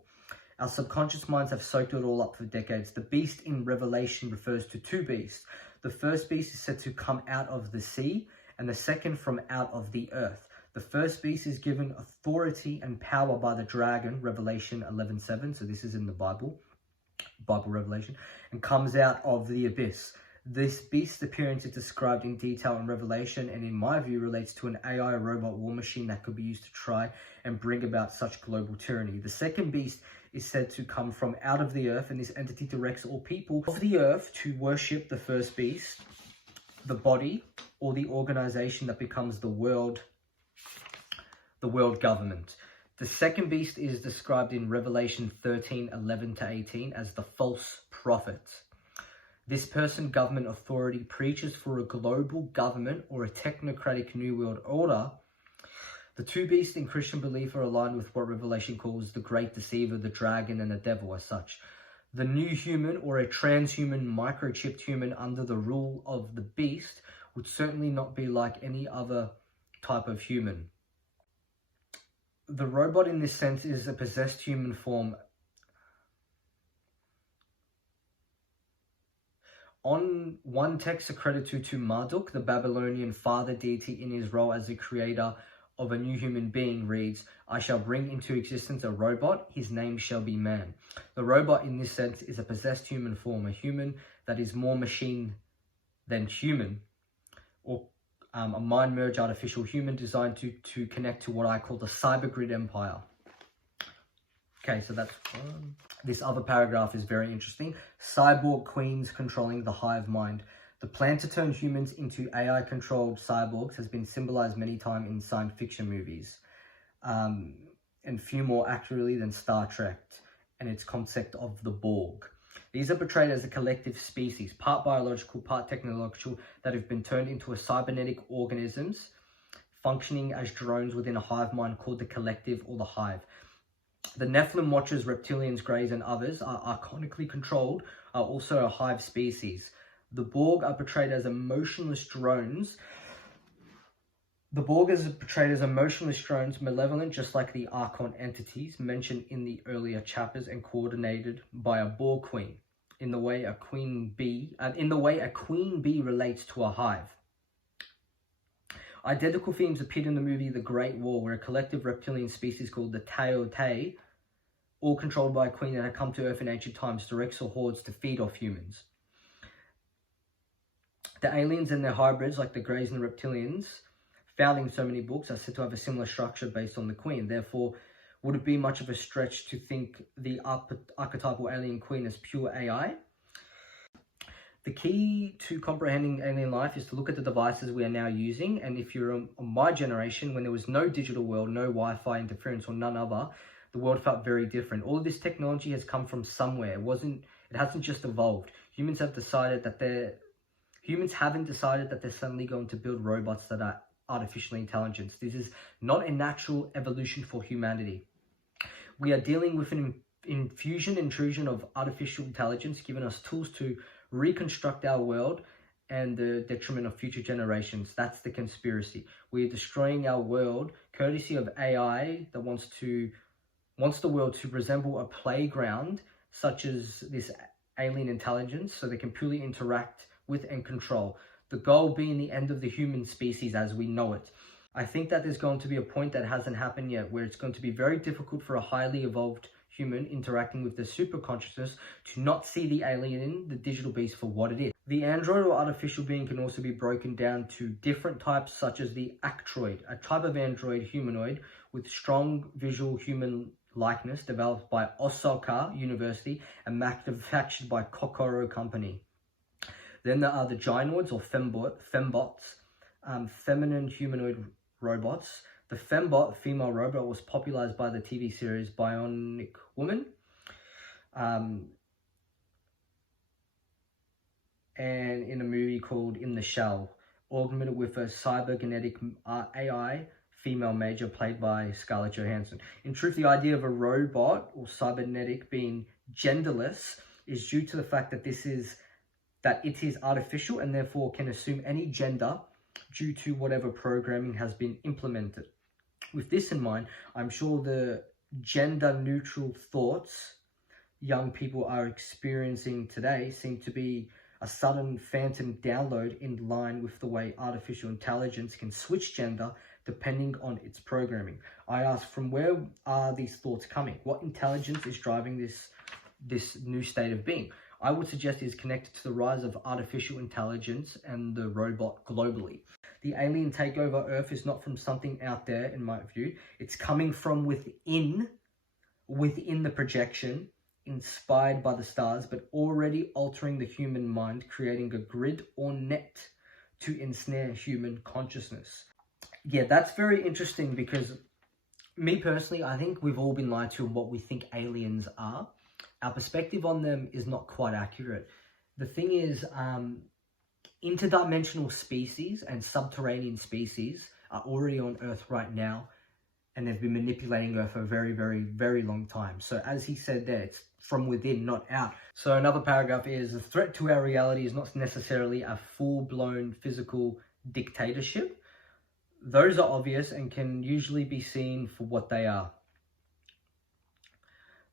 Our subconscious minds have soaked it all up for decades. The beast in Revelation refers to two beasts. The first beast is said to come out of the sea, and the second from out of the earth. The first beast is given authority and power by the dragon, Revelation 11:7, so this is in the Bible Revelation, and comes out of the abyss. This beast's appearance is described in detail in Revelation, and in my view relates to an AI robot war machine that could be used to try and bring about such global tyranny. The second beast is said to come from out of the earth, and this entity directs all people of the earth to worship the first beast, the body, or the organization that becomes the world government. The second beast is described in Revelation 13:11-18 as the false prophet. This person, government authority, preaches for a global government or a technocratic new world order. The two beasts in Christian belief are aligned with what Revelation calls the great deceiver, the dragon, and the devil as such. The new human or a transhuman microchipped human under the rule of the beast would certainly not be like any other type of human. The robot in this sense is a possessed human form. On one text accredited to Marduk, the Babylonian father deity, in his role as the creator of a new human being reads, I shall bring into existence a robot, his name shall be man. The robot in this sense is a possessed human form, a human that is more machine than human, or a mind-merged artificial human designed to connect to what I call the cyber grid empire. Okay, so that's one. This other paragraph is very interesting. Cyborg queens controlling the hive mind. The plan to turn humans into AI-controlled cyborgs has been symbolized many times in science fiction movies, and few more accurately than Star Trek and its concept of the Borg. These are portrayed as a collective species, part biological, part technological, that have been turned into a cybernetic organisms functioning as drones within a hive mind called the collective or the hive. The Nephilim Watchers, reptilians, greys, and others are archonically controlled, are also a hive species. The Borg are portrayed as emotionless drones. The Borg is portrayed as emotionless drones, malevolent, just like the Archon entities mentioned in the earlier chapters, and coordinated by a Borg queen. In the way a queen bee relates to a hive. Identical themes appeared in the movie The Great War, where a collective reptilian species called the Teote, all controlled by a queen that had come to Earth in ancient times, directs her hordes to feed off humans. The aliens and their hybrids, like the Greys and the reptilians, found in so many books, are said to have a similar structure based on the queen. Therefore, would it be much of a stretch to think the archetypal alien queen as pure AI? The key to comprehending alien life is to look at the devices we are now using. And if you're on my generation, when there was no digital world, no Wi-Fi interference or none other, the world felt very different. All of this technology has come from somewhere. It hasn't just evolved. Humans haven't decided that they're suddenly going to build robots that are artificial intelligence. This is not a natural evolution for humanity. We are dealing with an intrusion of artificial intelligence, giving us tools to reconstruct our world and the detriment of future generations. That's the conspiracy. We are destroying our world courtesy of AI that wants the world to resemble a playground, such as this alien intelligence, so they can purely interact with and control. The goal being the end of the human species as we know it. I think that there's going to be a point that hasn't happened yet, where it's going to be very difficult for a highly evolved human interacting with the super consciousness to not see the alien, the digital beast, for what it is. The android or artificial being can also be broken down to different types, such as the actroid, a type of android humanoid with strong visual human likeness, developed by Osaka University and manufactured by Kokoro Company. Then there are the gynoids or fembots, feminine humanoid robots. The fembot, female robot, was popularized by the TV series Bionic Woman. And in a movie called In the Shell, augmented with a cybernetic AI female major played by Scarlett Johansson. In truth, the idea of a robot or cybernetic being genderless is due to the fact that it is artificial and therefore can assume any gender due to whatever programming has been implemented. With this in mind, I'm sure the gender-neutral thoughts young people are experiencing today seem to be a sudden phantom download in line with the way artificial intelligence can switch gender depending on its programming. I ask, from where are these thoughts coming? What intelligence is driving this new state of being? I would suggest it is connected to the rise of artificial intelligence and the robot globally. The alien takeover Earth is not from something out there, in my view. It's coming from within the projection, inspired by the stars, but already altering the human mind, creating a grid or net to ensnare human consciousness. Yeah, that's very interesting because me personally, I think we've all been lied to on what we think aliens are. Our perspective on them is not quite accurate. The thing is, interdimensional species and subterranean species are already on Earth right now, and they've been manipulating Earth for a very, very, very long time. So as he said there, it's from within, not out. So another paragraph is, the threat to our reality is not necessarily a full-blown physical dictatorship. Those are obvious and can usually be seen for what they are.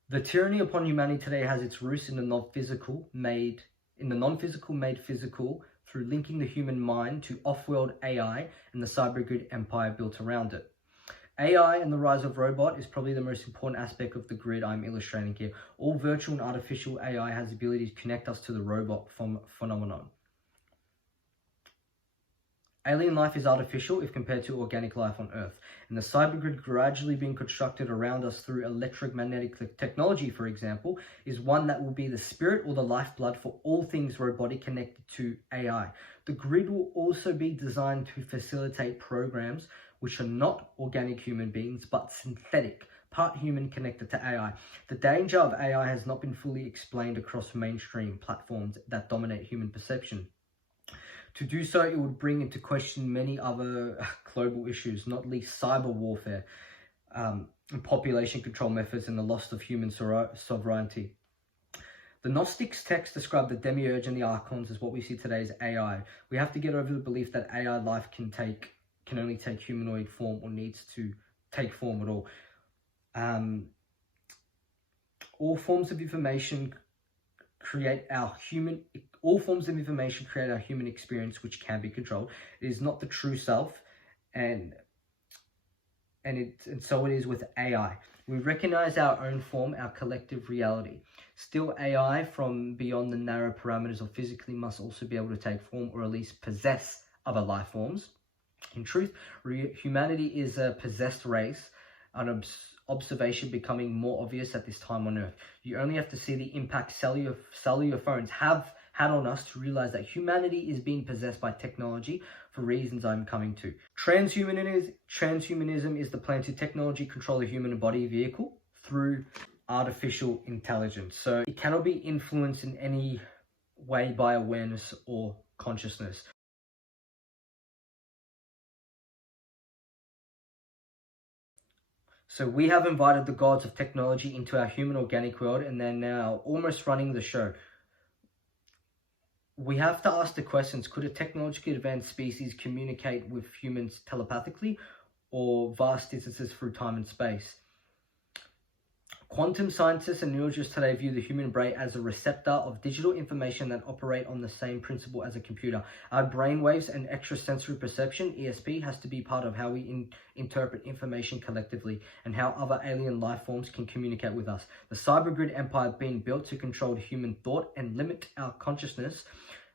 The tyranny upon humanity today has its roots in the non-physical made physical through linking the human mind to off-world AI and the cybergrid empire built around it. AI and the rise of robot is probably the most important aspect of the grid I'm illustrating here. All virtual and artificial AI has the ability to connect us to the robot phenomenon. Alien life is artificial if compared to organic life on Earth, and the cybergrid gradually being constructed around us through electromagnetic technology, for example, is one that will be the spirit or the lifeblood for all things robotic connected to AI. The grid will also be designed to facilitate programs which are not organic human beings, but synthetic, part human connected to AI. The danger of AI has not been fully explained across mainstream platforms that dominate human perception. To do so, it would bring into question many other global issues, not least cyber warfare, population control methods, and the loss of human sovereignty. The Gnostics' texts describe the demiurge and the archons as what we see today as AI. We have to get over the belief that AI life can only take humanoid form or needs to take form at all. All forms of information create our human experience, which can be controlled. It is not the true self, and so it is with AI. We recognize our own form, our collective reality. Still, AI from beyond the narrow parameters of physically must also be able to take form, or at least possess other life forms. In truth, humanity is a possessed race, an observation becoming more obvious at this time on Earth. You only have to see the impact cellular phones have had on us to realize that humanity is being possessed by technology for reasons I'm coming to. Transhumanism is the plan to technology control the human body vehicle through artificial intelligence. So it cannot be influenced in any way by awareness or consciousness. So we have invited the gods of technology into our human organic world, and they're now almost running the show. We have to ask the questions: could a technologically advanced species communicate with humans telepathically or vast distances through time and space? Quantum scientists and neurologists today view the human brain as a receptor of digital information that operate on the same principle as a computer. Our brainwaves and extrasensory perception, ESP, has to be part of how we interpret information collectively and how other alien life forms can communicate with us. The cybergrid empire being built to control human thought and limit our consciousness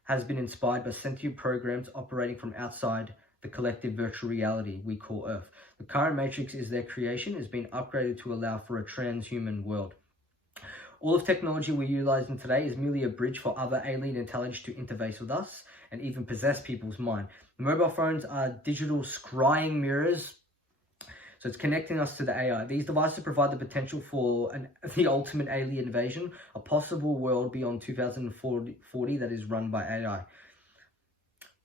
has been inspired by sentient programs operating from outside the collective virtual reality we call Earth. The current matrix is their creation, has been upgraded to allow for a transhuman world. All of technology we're utilizing today is merely a bridge for other alien intelligence to interface with us and even possess people's mind. The mobile phones are digital scrying mirrors, so it's connecting us to the AI. These devices provide the potential for the ultimate alien invasion, a possible world beyond 2040 that is run by AI.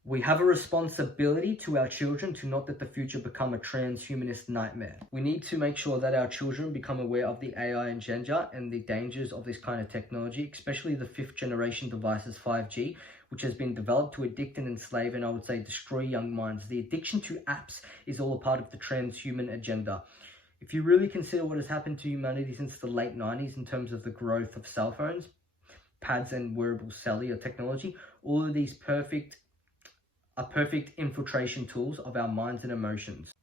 We have a responsibility to our children to not let the future become a transhumanist nightmare. We need to make sure that our children become aware of the AI agenda and the dangers of this kind of technology, especially the 5th generation devices 5G, which has been developed to addict and enslave and I would say destroy young minds. The addiction to apps is all a part of the transhuman agenda. If you really consider what has happened to humanity since the late 90s in terms of the growth of cell phones, pads and wearable cellular technology, all of these are perfect infiltration tools of our minds and emotions.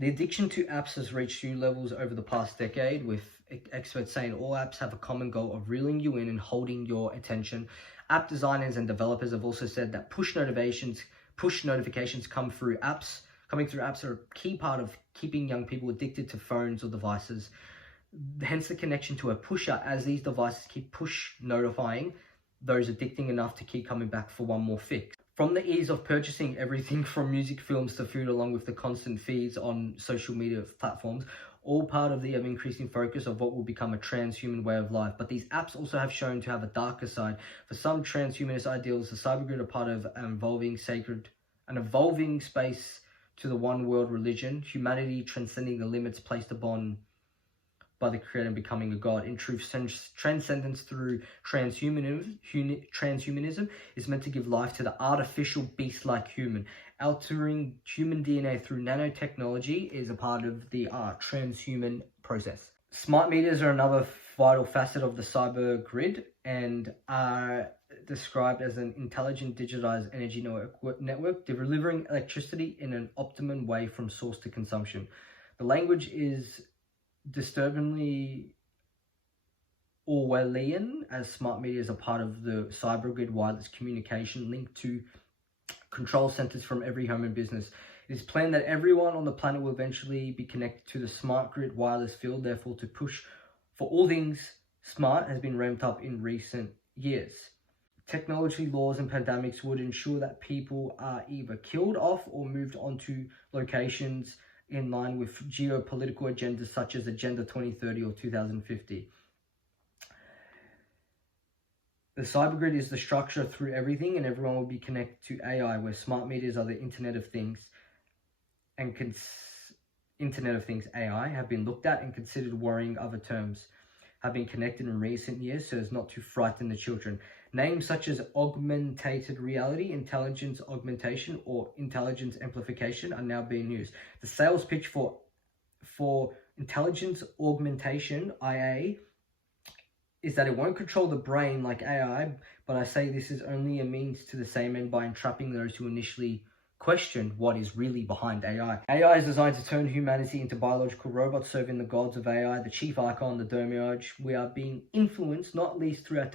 The addiction to apps has reached new levels over the past decade, with experts saying all apps have a common goal of reeling you in and holding your attention. App designers and developers have also said that push notifications coming through apps are a key part of keeping young people addicted to phones or devices. Hence the connection to a pusher, as these devices keep push notifying those addicting enough to keep coming back for one more fix. From the ease of purchasing everything from music, films to food, along with the constant feeds on social media platforms, all part of the increasing focus of what will become a transhuman way of life. But these apps also have shown to have a darker side. For some transhumanist ideals, the cybergrid are part of an evolving space to the one world religion, humanity transcending the limits placed upon by the Creator and becoming a god. In truth, transcendence through transhumanism is meant to give life to the artificial beast-like human. Altering human DNA through nanotechnology is a part of the transhuman process. Smart meters are another vital facet of the cyber grid and are described as an intelligent digitized energy network delivering electricity in an optimum way from source to consumption. The language is disturbingly Orwellian, as smart media is a part of the cybergrid wireless communication linked to control centers from every home and business. It is planned that everyone on the planet will eventually be connected to the smart grid wireless field. Therefore, to push for all things smart has been ramped up in recent years. Technology laws and pandemics would ensure that people are either killed off or moved onto locations in line with geopolitical agendas such as Agenda 2030 or 2050. The cybergrid is the structure through everything, and everyone will be connected to AI, where smart meters are the Internet of Things, and Internet of Things AI have been looked at and considered worrying. Other terms have been connected in recent years so as not to frighten the children. Names such as augmented reality, intelligence augmentation, or intelligence amplification are now being used. The sales pitch for intelligence augmentation, IA, is that it won't control the brain like AI, but I say this is only a means to the same end by entrapping those who initially questioned what is really behind AI. AI is designed to turn humanity into biological robots serving the gods of AI, the chief icon, the demiurge. We are being influenced, not least through our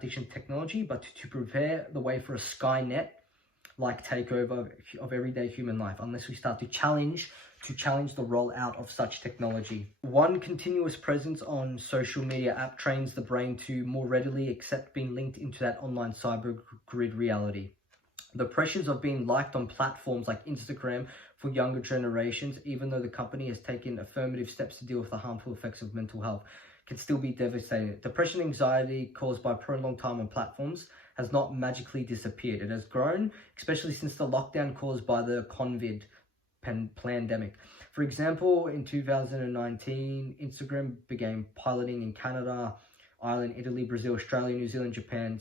digital technology, but to prepare the way for a Skynet-like takeover of everyday human life, unless we start to challenge the rollout of such technology. One continuous presence on social media app trains the brain to more readily accept being linked into that online cyber grid reality. The pressures of being liked on platforms like Instagram for younger generations, even though the company has taken affirmative steps to deal with the harmful effects of mental health, can still be devastating. Depression and anxiety caused by prolonged time on platforms has not magically disappeared. It has grown, especially since the lockdown caused by the COVID pandemic. For example, in 2019, Instagram began piloting in Canada, Ireland, Italy, Brazil, Australia, New Zealand, Japan.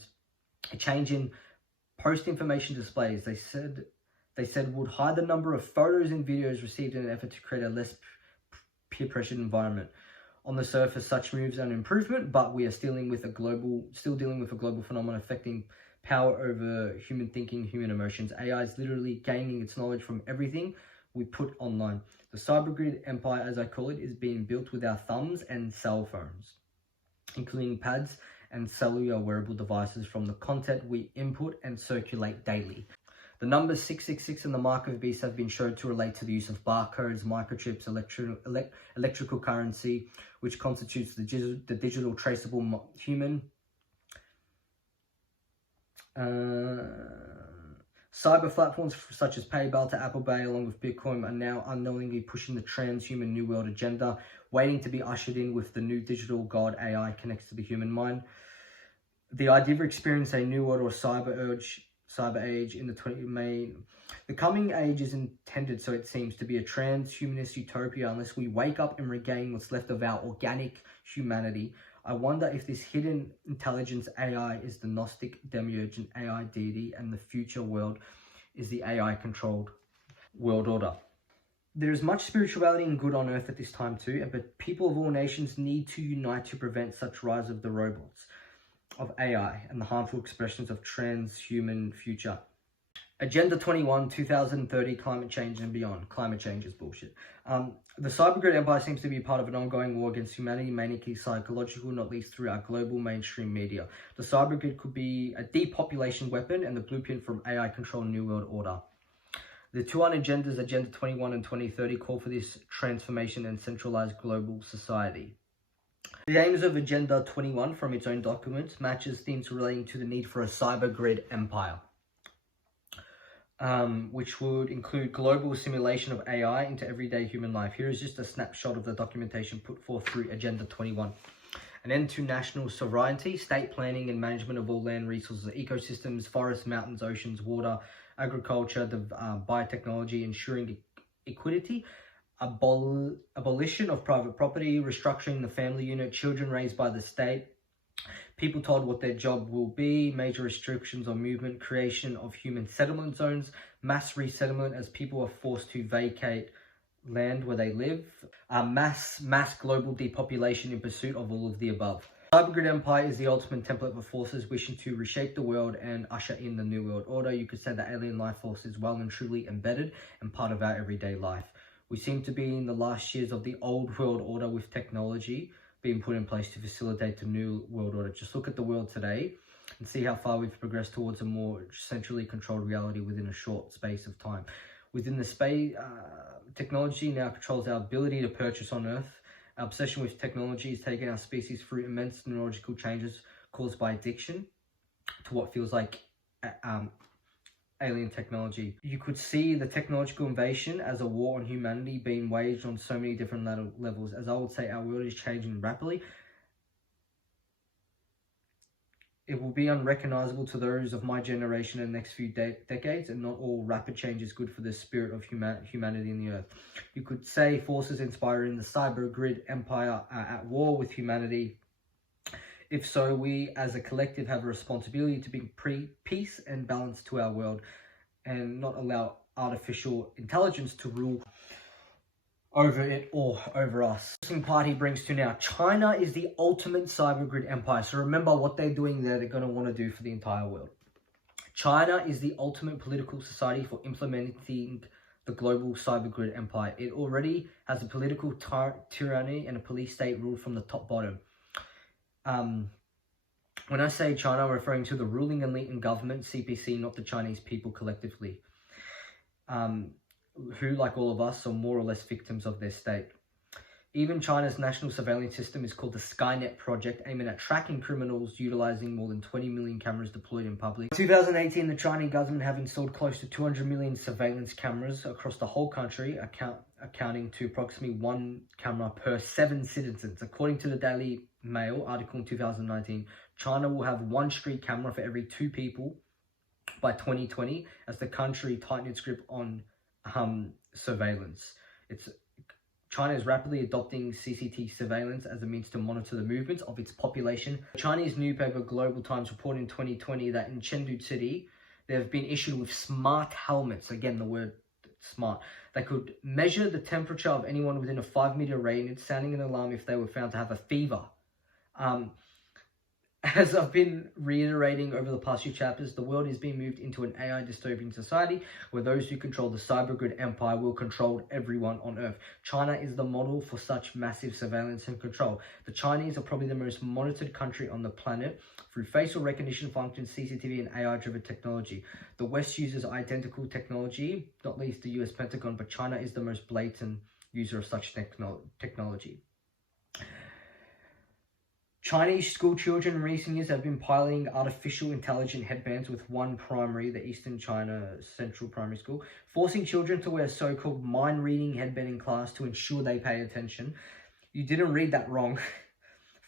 A change in post information displays, they said would hide the number of photos and videos received in an effort to create a less peer pressured environment. On the surface, such moves are an improvement, but we are still dealing with a global phenomenon affecting power over human thinking, human emotions. AI is literally gaining its knowledge from everything we put online. The cybergrid empire, as I call it, is being built with our thumbs and cell phones, including pads and cellular wearable devices, from the content we input and circulate daily. The numbers 666 and the mark of the beast have been shown to relate to the use of barcodes, microchips, electrical currency, which constitutes the digital traceable human. Cyber platforms such as PayPal to Apple Pay, along with Bitcoin, are now unknowingly pushing the transhuman New World agenda, waiting to be ushered in with the new digital god AI connects to the human mind. The idea of experiencing a new world or cyber age in the coming age is intended, so it seems, to be a transhumanist utopia unless we wake up and regain what's left of our organic humanity. I wonder if this hidden intelligence AI is the Gnostic demiurge and AI deity, and the future world is the AI-controlled world order. There is much spirituality and good on earth at this time too, but people of all nations need to unite to prevent such rise of the robots, of AI, and the harmful expressions of transhuman future. Agenda 21, 2030, climate change and beyond. Climate change is bullshit. The cybergrid empire seems to be part of an ongoing war against humanity, mainly psychological, not least through our global mainstream media. The cybergrid could be a depopulation weapon and the blueprint from AI-controlled New World Order. The two agendas, Agenda 21 and 2030, call for this transformation and centralized global society. The aims of Agenda 21 from its own documents matches themes relating to the need for a cybergrid empire, which would include global assimilation of AI into everyday human life. Here is just a snapshot of the documentation put forth through Agenda 21. An end to national sovereignty, state planning and management of all land resources, ecosystems, forests, mountains, oceans, water, agriculture, biotechnology, ensuring equity, abolition of private property, restructuring the family unit, children raised by the state, people told what their job will be, major restrictions on movement, creation of human settlement zones, mass resettlement as people are forced to vacate land where they live, mass global depopulation in pursuit of all of the above. Cybergrid empire is the ultimate template for forces wishing to reshape the world and usher in the new world order. You could say that alien life force is well and truly embedded and part of our everyday life. We seem to be in the last years of the old world order, with technology being put in place to facilitate the new world order. Just look at the world today and see how far we've progressed towards a more centrally controlled reality within a short space of time. Within the space, technology now controls our ability to purchase on Earth. Our obsession with technology has taken our species through immense neurological changes caused by addiction to what feels like alien technology. You could see the technological invasion as a war on humanity being waged on so many different levels. As I would say, our world is changing rapidly. It will be unrecognizable to those of my generation in the next few decades, and not all rapid change is good for the spirit of humanity in the Earth. You could say forces inspiring the cyber grid empire are at war with humanity. If so, we as a collective have a responsibility to bring peace and balance to our world and not allow artificial intelligence to rule over it or over us. The interesting party brings to now, China is the ultimate cyber grid empire. So remember what they're doing there, they're going to want to do for the entire world. China is the ultimate political society for implementing the global cyber grid empire. It already has a political tyranny and a police state ruled from the top bottom. When I say China, I'm referring to the ruling elite and government, CPC, not the Chinese people collectively, who, like all of us, are more or less victims of their state. Even China's national surveillance system is called the Skynet project, aiming at tracking criminals, utilizing more than 20 million cameras deployed in public. In 2018, the Chinese government have installed close to 200 million surveillance cameras across the whole country, accounting to approximately 1 camera per 7 citizens. According to the Daily Mail article in 2019, China will have 1 street camera for every 2 people by 2020 as the country tightens its grip on surveillance. China is rapidly adopting CCTV surveillance as a means to monitor the movements of its population. The Chinese newspaper Global Times reported in 2020 that in Chengdu City, they have been issued with smart helmets, again the word smart, that could measure the temperature of anyone within a 5-meter radius, sounding an alarm if they were found to have a fever. As I've been reiterating over the past few chapters, the world is being moved into an AI dystopian society where those who control the cyber grid empire will control everyone on Earth. China is the model for such massive surveillance and control. The Chinese are probably the most monitored country on the planet through facial recognition functions, CCTV, and AI-driven technology. The West uses identical technology, not least the US Pentagon, but China is the most blatant user of such technology. Chinese school children in recent years have been piloting artificial intelligent headbands with One Primary, the Eastern China Central Primary School, forcing children to wear so-called mind-reading headband in class to ensure they pay attention. You didn't read that wrong.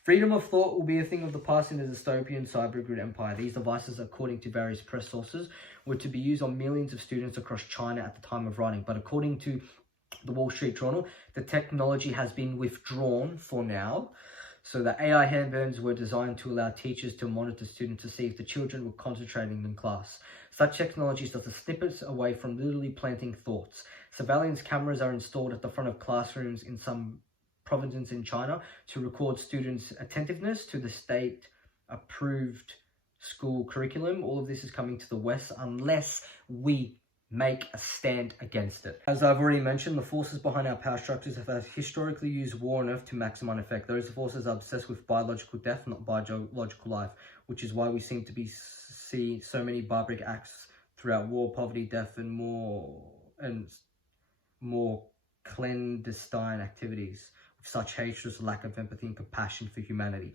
Freedom of thought will be a thing of the past in the dystopian cyber grid empire. These devices, according to various press sources, were to be used on millions of students across China at the time of writing. But according to the Wall Street Journal, the technology has been withdrawn for now. So the AI headbands were designed to allow teachers to monitor students to see if the children were concentrating in class. Such technologies does the snippets away from literally planting thoughts. Surveillance cameras are installed at the front of classrooms in some provinces in China to record students' attentiveness to the state-approved school curriculum. All of this is coming to the West unless we make a stand against it. As I've already mentioned, the forces behind our power structures have historically used war on Earth to maximize effect. Those forces are obsessed with biological death, not biological life, which is why we seem to see so many barbaric acts throughout: war, poverty, death, and more clandestine activities with such hatred, lack of empathy, and compassion for humanity.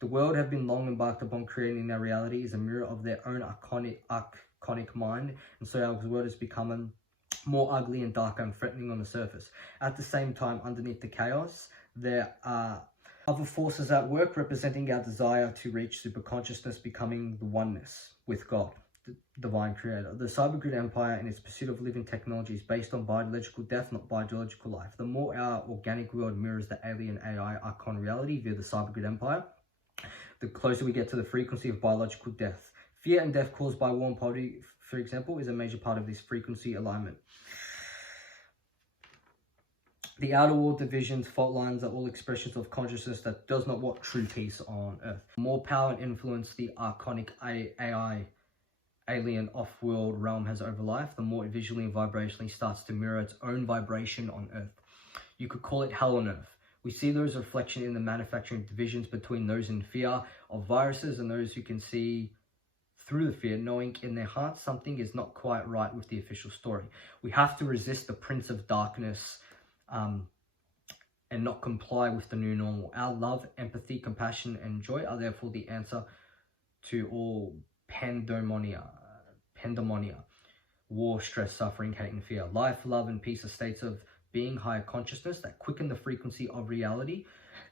The world have been long embarked upon creating their reality as a mirror of their own archonic mind, and so our world has become more ugly and darker and threatening on the surface. At the same time, underneath the chaos, there are other forces at work representing our desire to reach superconsciousness, becoming the oneness with God, the divine creator. The cyber grid empire and its pursuit of living technology is based on biological death, not biological life. The more our organic world mirrors the alien AI archon reality via the cyber grid empire, the closer we get to the frequency of biological death. Fear and death caused by war and poverty, for example, is a major part of this frequency alignment. The outer world divisions, fault lines are all expressions of consciousness that does not want true peace on Earth. More power and influence the archonic AI alien off-world realm has over life, the more it visually and vibrationally starts to mirror its own vibration on Earth. You could call it hell on Earth. We see those reflection in the manufacturing divisions between those in fear of viruses and those who can see through the fear, knowing in their hearts something is not quite right with the official story. We have to resist the Prince of Darkness and not comply with the new normal. Our love, empathy, compassion, and joy are therefore the answer to all pandemonia, war, stress, suffering, hate, and fear. Life, love, and peace are states of being, higher consciousness that quicken the frequency of reality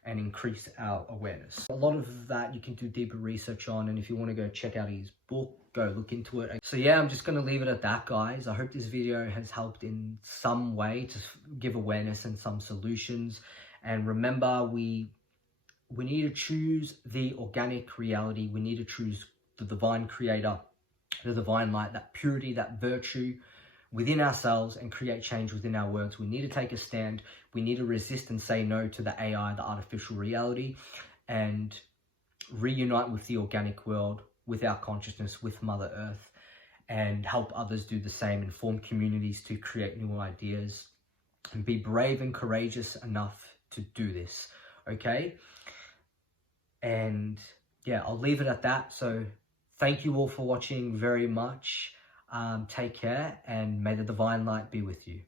and increase our awareness. A lot of that you can do deeper research on, and if you want to go check out his book, go look into it. So yeah, I'm just going to leave it at that, guys. I hope this video has helped in some way to give awareness and some solutions. And remember, we need to choose the organic reality. We need to choose the divine creator, the divine light, that purity, that virtue within ourselves, and create change within our words. We need to take a stand. We need to resist and say no to the AI, the artificial reality, and reunite with the organic world, with our consciousness, with Mother Earth, and help others do the same and form communities to create new ideas and be brave and courageous enough to do this, okay? And yeah, I'll leave it at that. So thank you all for watching very much. Take care, and may the divine light be with you.